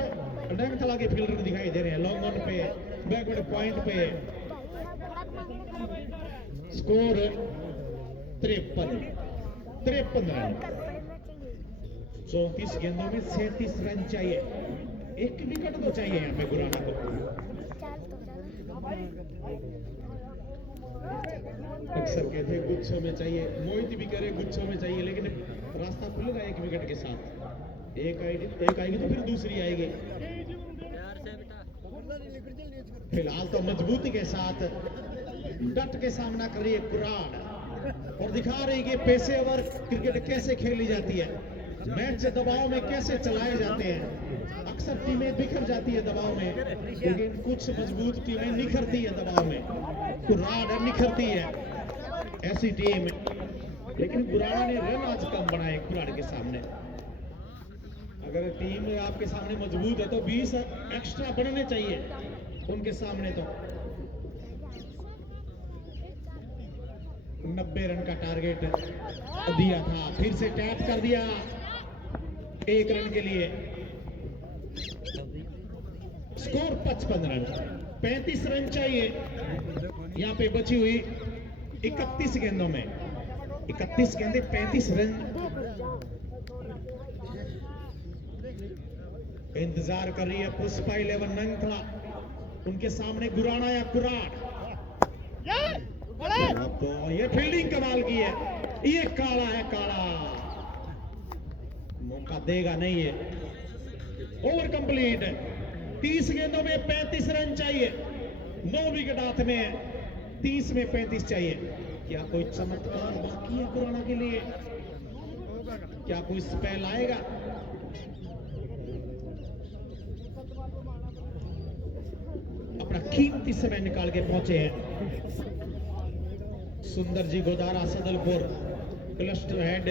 नंगतला के फील्डर दिखाई दे रहे हैं, लॉन्ग ऑन पे, बैकवर्ड पॉइंट पे। Score 53 run. 34 गेंदों में 37 रन चाहिए, एक विकेट तो चाहिए यहाँ पे गुराना को। अक्सर कहते हैं गुच्छों में चाहिए, मोहित भी करे गुच्छों में चाहिए, लेकिन रास्ता खुलेगा एक विकेट के साथ। एक आएगी तो फिर दूसरी आएगी। फिलहाल तो मजबूती के साथ डट के सामना कर रही है कुरान और दिखा रही है कि पेशेवर क्रिकेट कैसे खेली जाती है, मैच दबाव में कैसे चलाए जाते हैं। अक्सर टीमें बिखर जाती है दबाव में, लेकिन कुछ मजबूत टीमें निखरती है दबाव में। कुरान निखरती है ऐसी टीम, लेकिन गुराना ने रन आज कम बनाए कुरान के सामने। अगर टीम आपके सामने मजबूत है तो 20 एक्स्ट्रा बनने चाहिए उनके सामने। तो 90 रन का टारगेट दिया था, फिर से टैप कर दिया 1 रन के लिए। स्कोर 55 रन, 35 रन चाहिए यहाँ पे बची हुई 31 गेंदों में। 31 गेंदे 35 रन। इंतजार कर रही है पुष्पा 11 नंगथला, उनके सामने गुराना या कुरान। तो ये फील्डिंग कमाल की है, ये काला है, काला मौका देगा नहीं है। ओवर कंप्लीट, 30 गेंदों में 35 रन चाहिए, 9 विकेट हाथ में है, 30 में 35 चाहिए। क्या कोई चमत्कार बाकी है गुराना के लिए? क्या कोई स्पेल आएगा? अपना कीमती समय निकाल के पहुंचे हैं Sundar ji Godara Sadalpur cluster head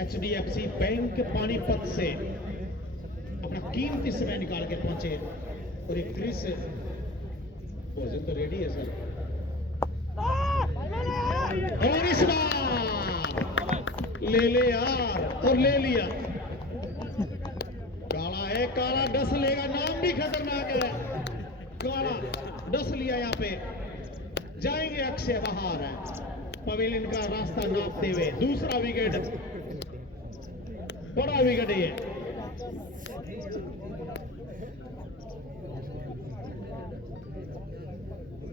HDFC bank Panipat से अपना कीमती समय निकाल के पहुंचे। और एक क्रिस भोजन तो रेडी है सर। और इस बार ले ले यार, और ले लिया। काला है, काला डस लेगा, नाम भी खतरनाक है। काला डस लिया, यहाँ पे जाएंगे अक्षय बहार है पवेलियन का रास्ता नापते हुए। दूसरा विकेट, बड़ा विकेट ये।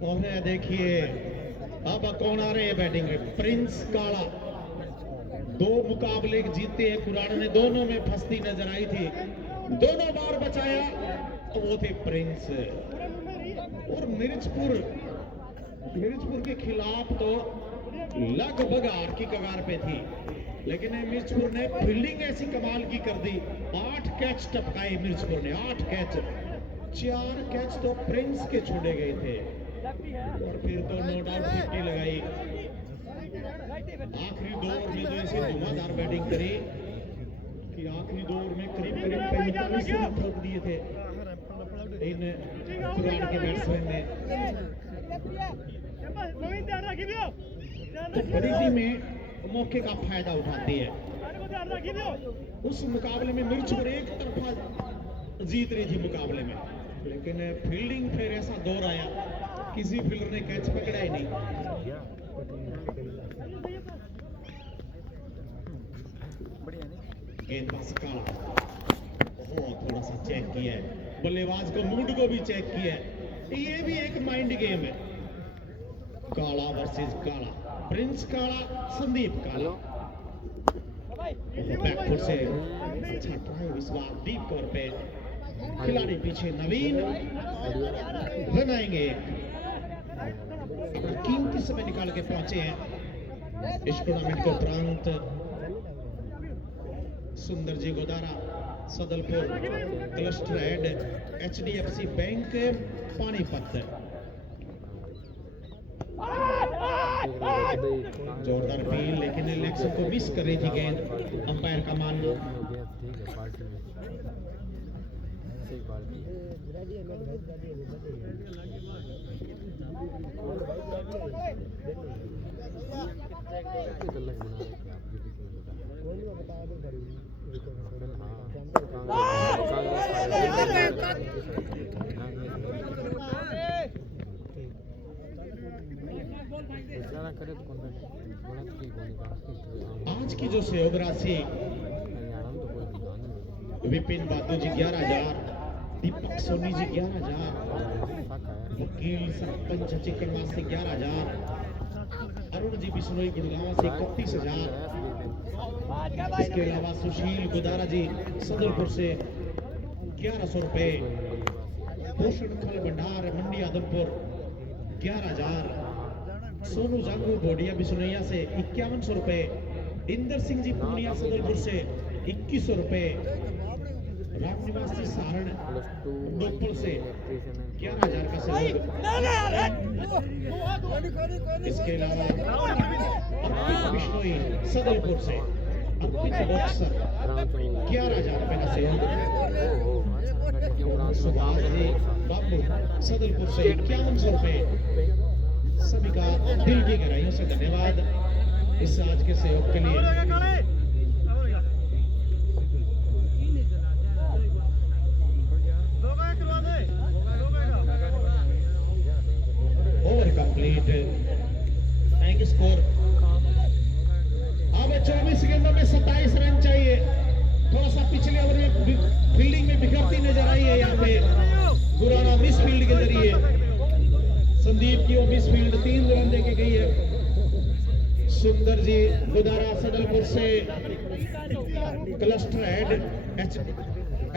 और देखिए अब कौन आ रहे हैं बैटिंग में? प्रिंस काला। 2 मुकाबले जीते हैं कुरान ने, दोनों में फंसती नजर आई थी, दोनों बार बचाया, वो थे प्रिंस। और मिर्चपुर के खिलाफ तो लगभग हार की कगार पे थी, लेकिन मिर्चपुर ने फील्डिंग ऐसी कमाल की कर दी। 8 कैच टपकाए मिर्चपुर ने, 8 कैच। 4 कैच तो प्रिंस के छोड़े गए थे, और फिर तो नो डाउट 50 लगाई। आखिरी 2 ओवर में तो ऐसी धुआंधार बैटिंग करी कि आखिरी 2 ओवर में करीब 45 रन ठोक दिए थे इन कुरान के बैट्समैन ने। तो बड़ी टीमें मौके का फायदा उठाती है। उस मुकाबले में मिर्चपुर एक तरफा जीत रही थी मुकाबले में, लेकिन फील्डिंग फिर ऐसा दौर आया, किसी फील्डर ने कैच पकड़ा ही नहीं। गेंदबाज काला थोड़ा सा चेक किया है, बल्लेबाज को मूड को भी चेक किया है। ये भी एक माइंड गेम है। काला वर्सेस काला, प्रिंस काला, संदीप काला। बैकफुट से अच्छा ट्राई इस बार डीप कवर पे, खिलाड़ी पीछे नवीन रन आएंगे। अपना कीमती समय निकाल के पहुंचे हैं इस टूर्नामेंट के उपरांत। Sundar ji Godara Sadalpur cluster head HDFC bank Panipat. जोरदार फील, लेकिन इलेक्शन को मिस कर रही थी गेंद, अंपायर का मानना। आज की जो सहयोग राशि विपिन बातू जी 11,000, दीपक सोनी जी 11,000, वकील सरपंच चिकनवा से 11,000, अरुण जी बिश्नोई गुड़गांव से 31,000। इसके अलावा सुशील गुदारा जी सदरपुर से 1100 रुपए, भूषण खल भंडार मंडी आदमपुर 11,000, सोनू जांगू बोडिया बिश्नोइया से 5100 रुपए, इंदर सिंह जी पूर्णिया सदरपुर से 2100 रुपए, राम निवासी सारण डोपल से 11,000 का सहयोग। इसके अलावा अर्पित बिश्नोई सदलपुर से अर्पित बॉक्सर 11,000 रुपए का सहयोग। सुभाष जी बाबू सदलपुर से 5100 रुपए। सभी का दिल की गहराइयों से धन्यवाद इस आज के सहयोग के लिए। Over complete, thank you score. अब 24 गेंदों में 27 रन चाहिए। थोड़ा सा पिछले ओवर में फील्डिंग में बिखरती नजर आई है यहाँ पे गुराना मिस फील्ड के जरिए। संदीप की वो मिस फील्ड 3 रन देके गई है। सुंदर जी गुदारा सदलपुर से cluster head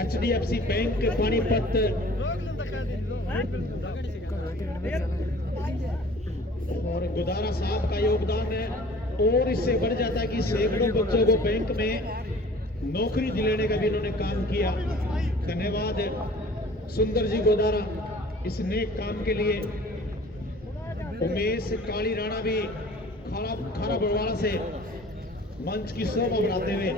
HDFC bank Panipat और गुदारा साहब का योगदान है और इससे बढ़ जाता है कि सैकड़ों बच्चों को बैंक में नौकरी दिलाने का भी इन्होंने काम किया। धन्यवाद सुंदर जी गुदारा इस नेक काम के लिए। उमेश काली राणा भी खारा बड़वाड़ा से मंच की शोभा बढ़ाते हुए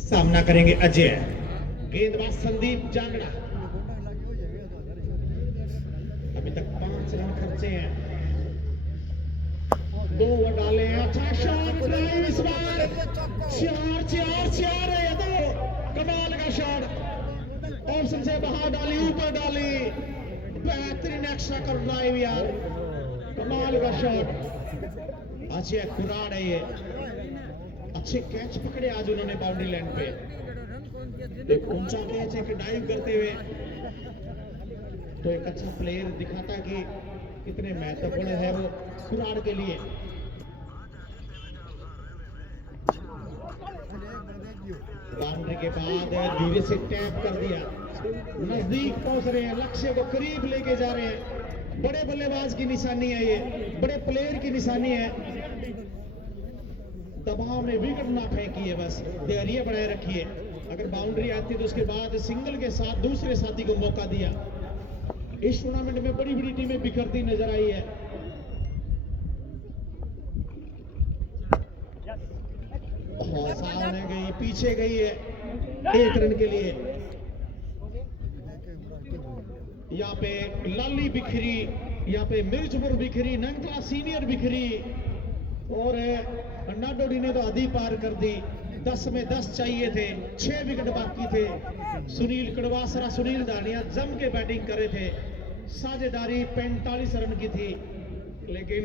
सामना करेंगे अजय। गेंदबाज संदीप जांगड़ा। अभी तक 5 रन खर्चे हैं, 2 ओवर डाले हैं। अच्छा शॉट ड्राइव इस बार 4 है। तो कमाल का शॉट ऑप्शन से बाहर डाली, ऊपर डाली, बेहतरीन एक्स्ट्रा कर ड्राइव यार, कमाल का शॉट। अजय कुराड़ है ये, अच्छे कैच पकड़े आज उन्होंने बाउंड्री लाइन पे। एक ऊंचा कैच, एक डाइव करते हुए तो एक अच्छा प्लेयर दिखाता कि कितने महत्वपूर्ण है वो कुराड़ के लिए। बाउंड्री के बाद धीरे से टैप कर दिया, नजदीक पहुंच रहे हैं, लक्ष्य को करीब लेके जा रहे हैं। बड़े बल्लेबाज की निशानी है ये, बड़े प्लेयर की निशानी है। दबाव में विकेट ना फेंकिए, बस धैर्य बनाए रखिए। अगर बाउंड्री आती तो उसके बाद सिंगल के साथ दूसरे साथी को मौका दिया। इस टूर्नामेंट में बड़ी बड़ी टीमें बिखरती नजर आई है। सामने गई, पीछे गई है 1 रन के लिए। यहाँ पे लाली बिखरी, यहाँ पे मिर्चपुर बिखरी, नंगला सीनियर बिखरी और नाडोडी ने तो आधी पार कर दी। 10 में 10 चाहिए थे, 6 विकेट बाकी थे। सुनील कड़वासरा, सुनील दानिया जम के बैटिंग करे थे। साझेदारी 45 रन की थी, लेकिन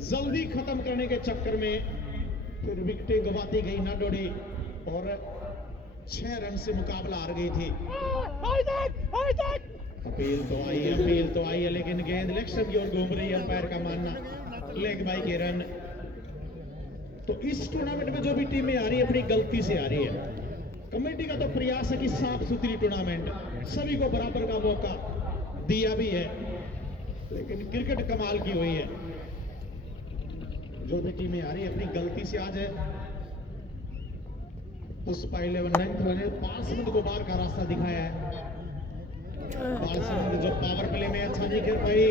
जल्दी खत्म करने के चक्कर में फिर विकेटें गंवाती गई नाडोडी और 6 रन से मुकाबला हार गई थी। अपील तो आई है, लेकिन गेंद लेग स्टंप की ओर घूम रही है। अंपायर का मानना लेग बाई के रन। तो इस टूर्नामेंट में जो भी टीमें आ रही है अपनी गलती से आ रही है। कमेटी का तो प्रयास है कि साफ सुथरी टूर्नामेंट, सभी को बराबर का मौका दिया भी है, लेकिन क्रिकेट कमाल की हुई है। जो भी टीमें आ रही है अपनी गलती से आज है। पुष्पा 11 ने पार्समंद को बाहर का रास्ता दिखाया है। पार्समंद जो पावर प्ले में अच्छा नहीं कर पाई,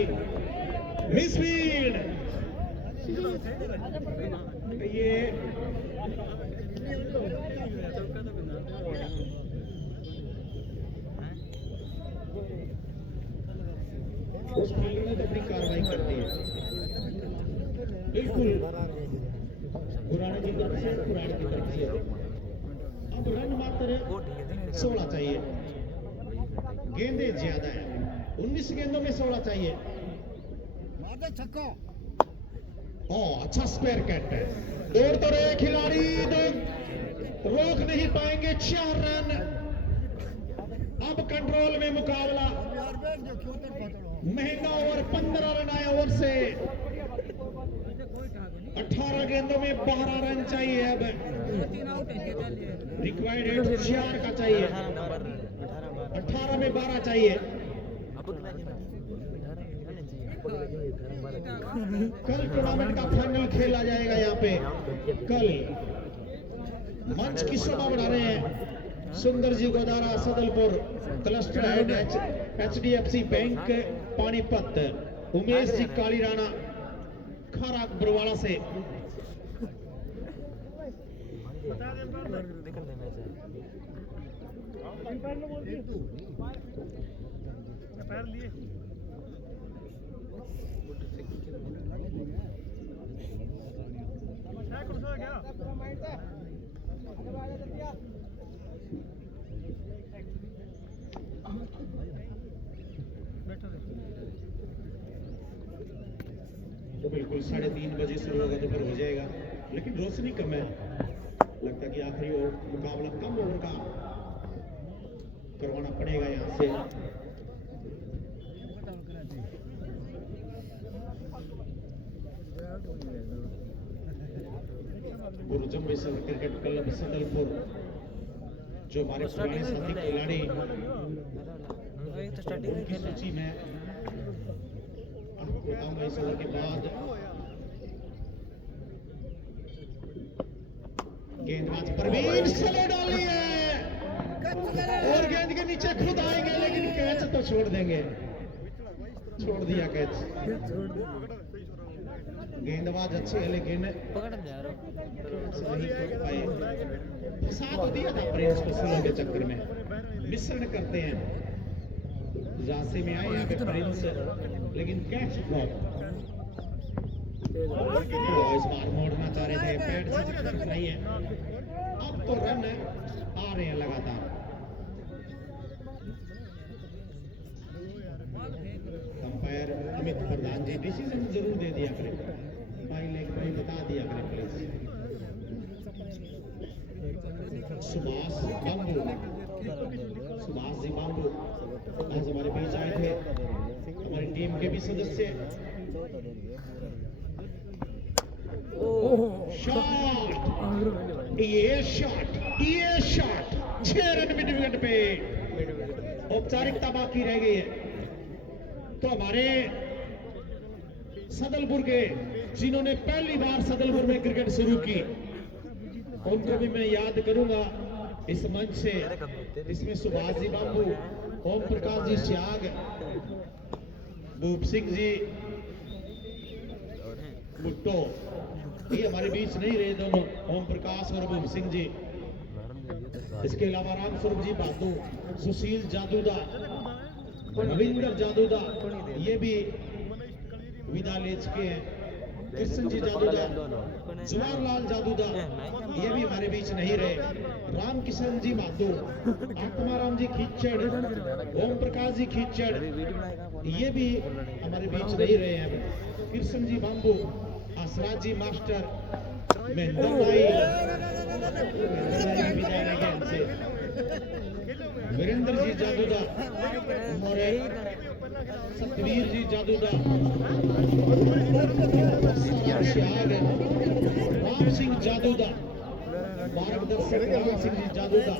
मिसफील्ड। ये उस फील्ड ने तो अपनी कार्रवाई कर दी है बिल्कुल पुराने की तरफ से, पुराने की तरफ से। अब रन मात्र 16 चाहिए। गेंदे ज्यादा है, 19 गेंदों में 16 चाहिए। अच्छा स्क्वायर कैट है, दौड़ तो रहे खिलाड़ी, रोक नहीं पाएंगे। 4 रन। अब कंट्रोल में मुकाबला, महंगा ओवर 15 रन आए ओवर से। 18 गेंदों में 12 रन चाहिए। अब रिक्वायर्ड 4 का चाहिए, 18 में 12 चाहिए। कल टूर्नामेंट का फाइनल खेला जाएगा यहाँ पे। कल मंच की शोभा बढ़ा रहे हैं Sundar ji Godara Sadalpur, cluster head HDFC bank Panipat, Umesh ji Kali Rana Khara Barwara से। तो बिल्कुल 3:30 बजे शुरू होगा तो फिर हो जाएगा, लेकिन रोशनी कम है। लगता कि आखिरी ओवर मुकाबला कम ओवर का करवाना पड़ेगा यहाँ से। गुरुजम बेसल क्रिकेट क्लब सदलपुर, जो हमारे पुराने साथी खिलाड़ी उनकी सूची में बताऊंगा इस ओवर के बाद। गेंदबाज परवीन स्लो डाली है और गेंद के नीचे खुद आएंगे, लेकिन कैच तो छोड़ देंगे। छोड़ दिया कैच। गेंदबाज अच्छे है लेकिन नहीं कर पाए। साथ दिया था प्रिंस को स्लो के चक्कर में, मिश्रण करते हैं। जासे में आए यहाँ पे प्रिंस, लेकिन कैच ड्रॉप। तो इस बार मोड़ना चाह रहे थे, पैड से चक्कर नहीं है। अब तो रन आ रहे हैं लगातार। अंपायर अमित प्रधान जी डिसीजन जरूर दे दिया करें, भाई लेग में बता दिया करें प्लीज। सुभाष बांबू, सुभाष जी बांबू आज हमारे बीच आए थे, हमारी टीम के भी सदस्य। शॉट, ये शॉट 6 रन मिड विकेट पे। औपचारिकता बाकी रह गई है। तो हमारे सदलपुर के जिन्होंने पहली बार सदलपुर में क्रिकेट शुरू की, उनको भी मैं याद करूंगा इस मंच से। इसमें सुभाष जी बाबू, ओम प्रकाश जी सियाग, भूप सिंह जी भुट्टो, ये हमारे बीच नहीं रहे दोनों, ओम प्रकाश और भूप सिंह जी। इसके अलावा राम स्वरूप जी बादू, सुशील जादूदा, रविंदर जादूदा, ये भी विदा ले चुके हैं। कृष्ण जी जादूदा, जवाहरलाल जादूदा, ये भी हमारे बीच नहीं रहे। राम किशन जी माधो, आत्माराम जी खिच्चड़, ओम प्रकाश जी खिच्चड़, ये भी हमारे बीच नहीं रहे हैं। कृष्ण जी बांबू, आसराज जी मास्टर, महेंद्र भाई विदाई लेंगे हमसे। वीरेंद्र जी जादूदा और सतवीर जी जादूदा, राम सिंह जादूदा, मार्गदर्शक राम सिंह जी जादूदा।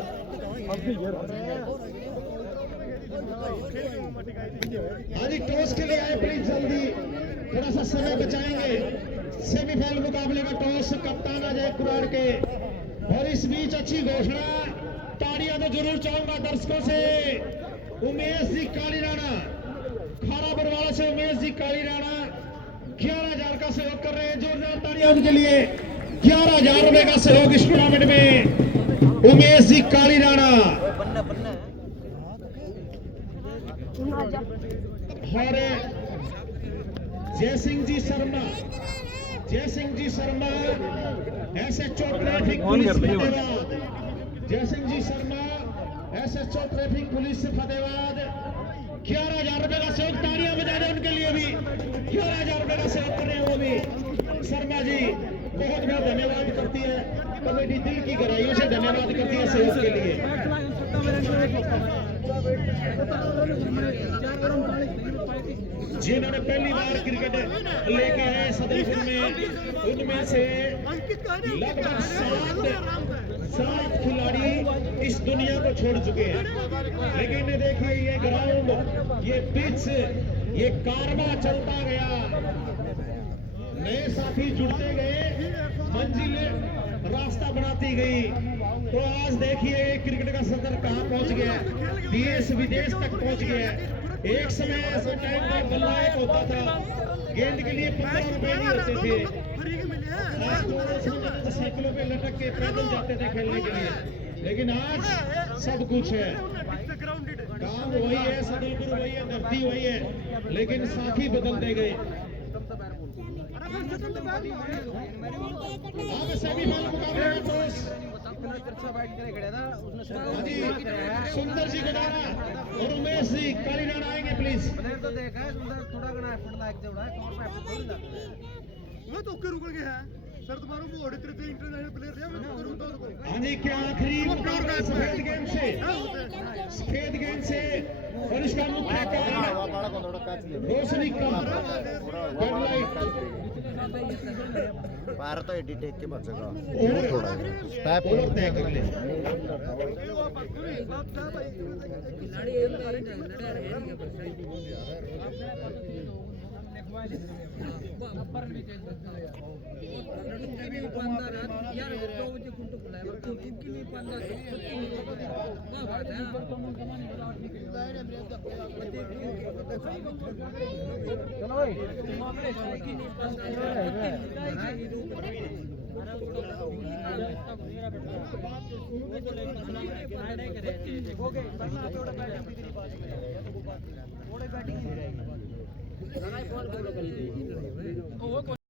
आज टॉस के लिए आए प्लीज, जल्दी थोड़ा सा समय बचाएंगे। सेमीफाइनल मुकाबले का टॉस कप्तान अजय कुराड़ के। और इस बीच अच्छी घोषणा, ताड़ियां तो जरूर चाहूंगा दर्शकों से। उमेश जी काली राणा, खारा बरवाड़ा से उमेश जी काली राणा 11,000 का सहयोग कर रहे हैं। जोरदार ताड़ियां उनके लिए। 11,000 रुपए का सहयोग इस टूर्नामेंट में उमेश जी काली राणा। और जय सिंह जी शर्मा, जय सिंह जी शर्मा ऐसे चोट ट्रैफिक पुलिस धन्यवाद। जय Singh ji Sharma SHO traffic police से फतेहाबाद 11,000 रुपए का सहयोग, तालियां बजा दें उनके लिए भी। 11,000 रुपए का सहयोग कर रहे हैं वो भी। शर्मा जी बहुत बहुत धन्यवाद करती है कमेटी, दिल की गहराइयों से धन्यवाद करती है सहयोग के लिए। जिन्होंने पहली बार क्रिकेट लेके आए सदलपुर में, उनमें से लगभग 7 खिलाड़ी इस दुनिया को छोड़ चुके हैं। लेकिन देखिए ये ग्राउंड, ये पिच, ये कारवा चलता गया, नए साथी जुड़ते गए, मंजिल रास्ता बनाती गई। तो आज देखिए क्रिकेट का सदर कहां पहुंच गया, देश विदेश तक पहुंच गया। एक समय ऐसा टाइम का बल्ला एक होता था, गेंद के लिए 15 रुपए नहीं होते थे। साइकिलों पे लटक के पैदल जाते थे खेलने के लिए, लेकिन आज सब कुछ है। काम वही है, सदलपुर वही है, धरती वही है, लेकिन साथी बदलते गए। अब सेमीफाइनल मुकाबले में दोस्त सुंदर जी गदारा और उमेश जी कालीनाड़ आएंगे प्लीज। हाँ जी, क्या आखिरी मुकाबला सफेद गेंद से और इसका मुख्य कारण रोशनी कम, बाहर तो एडिट टेक के बच सका और थोड़ा स्टेप और तय कर ले। चलो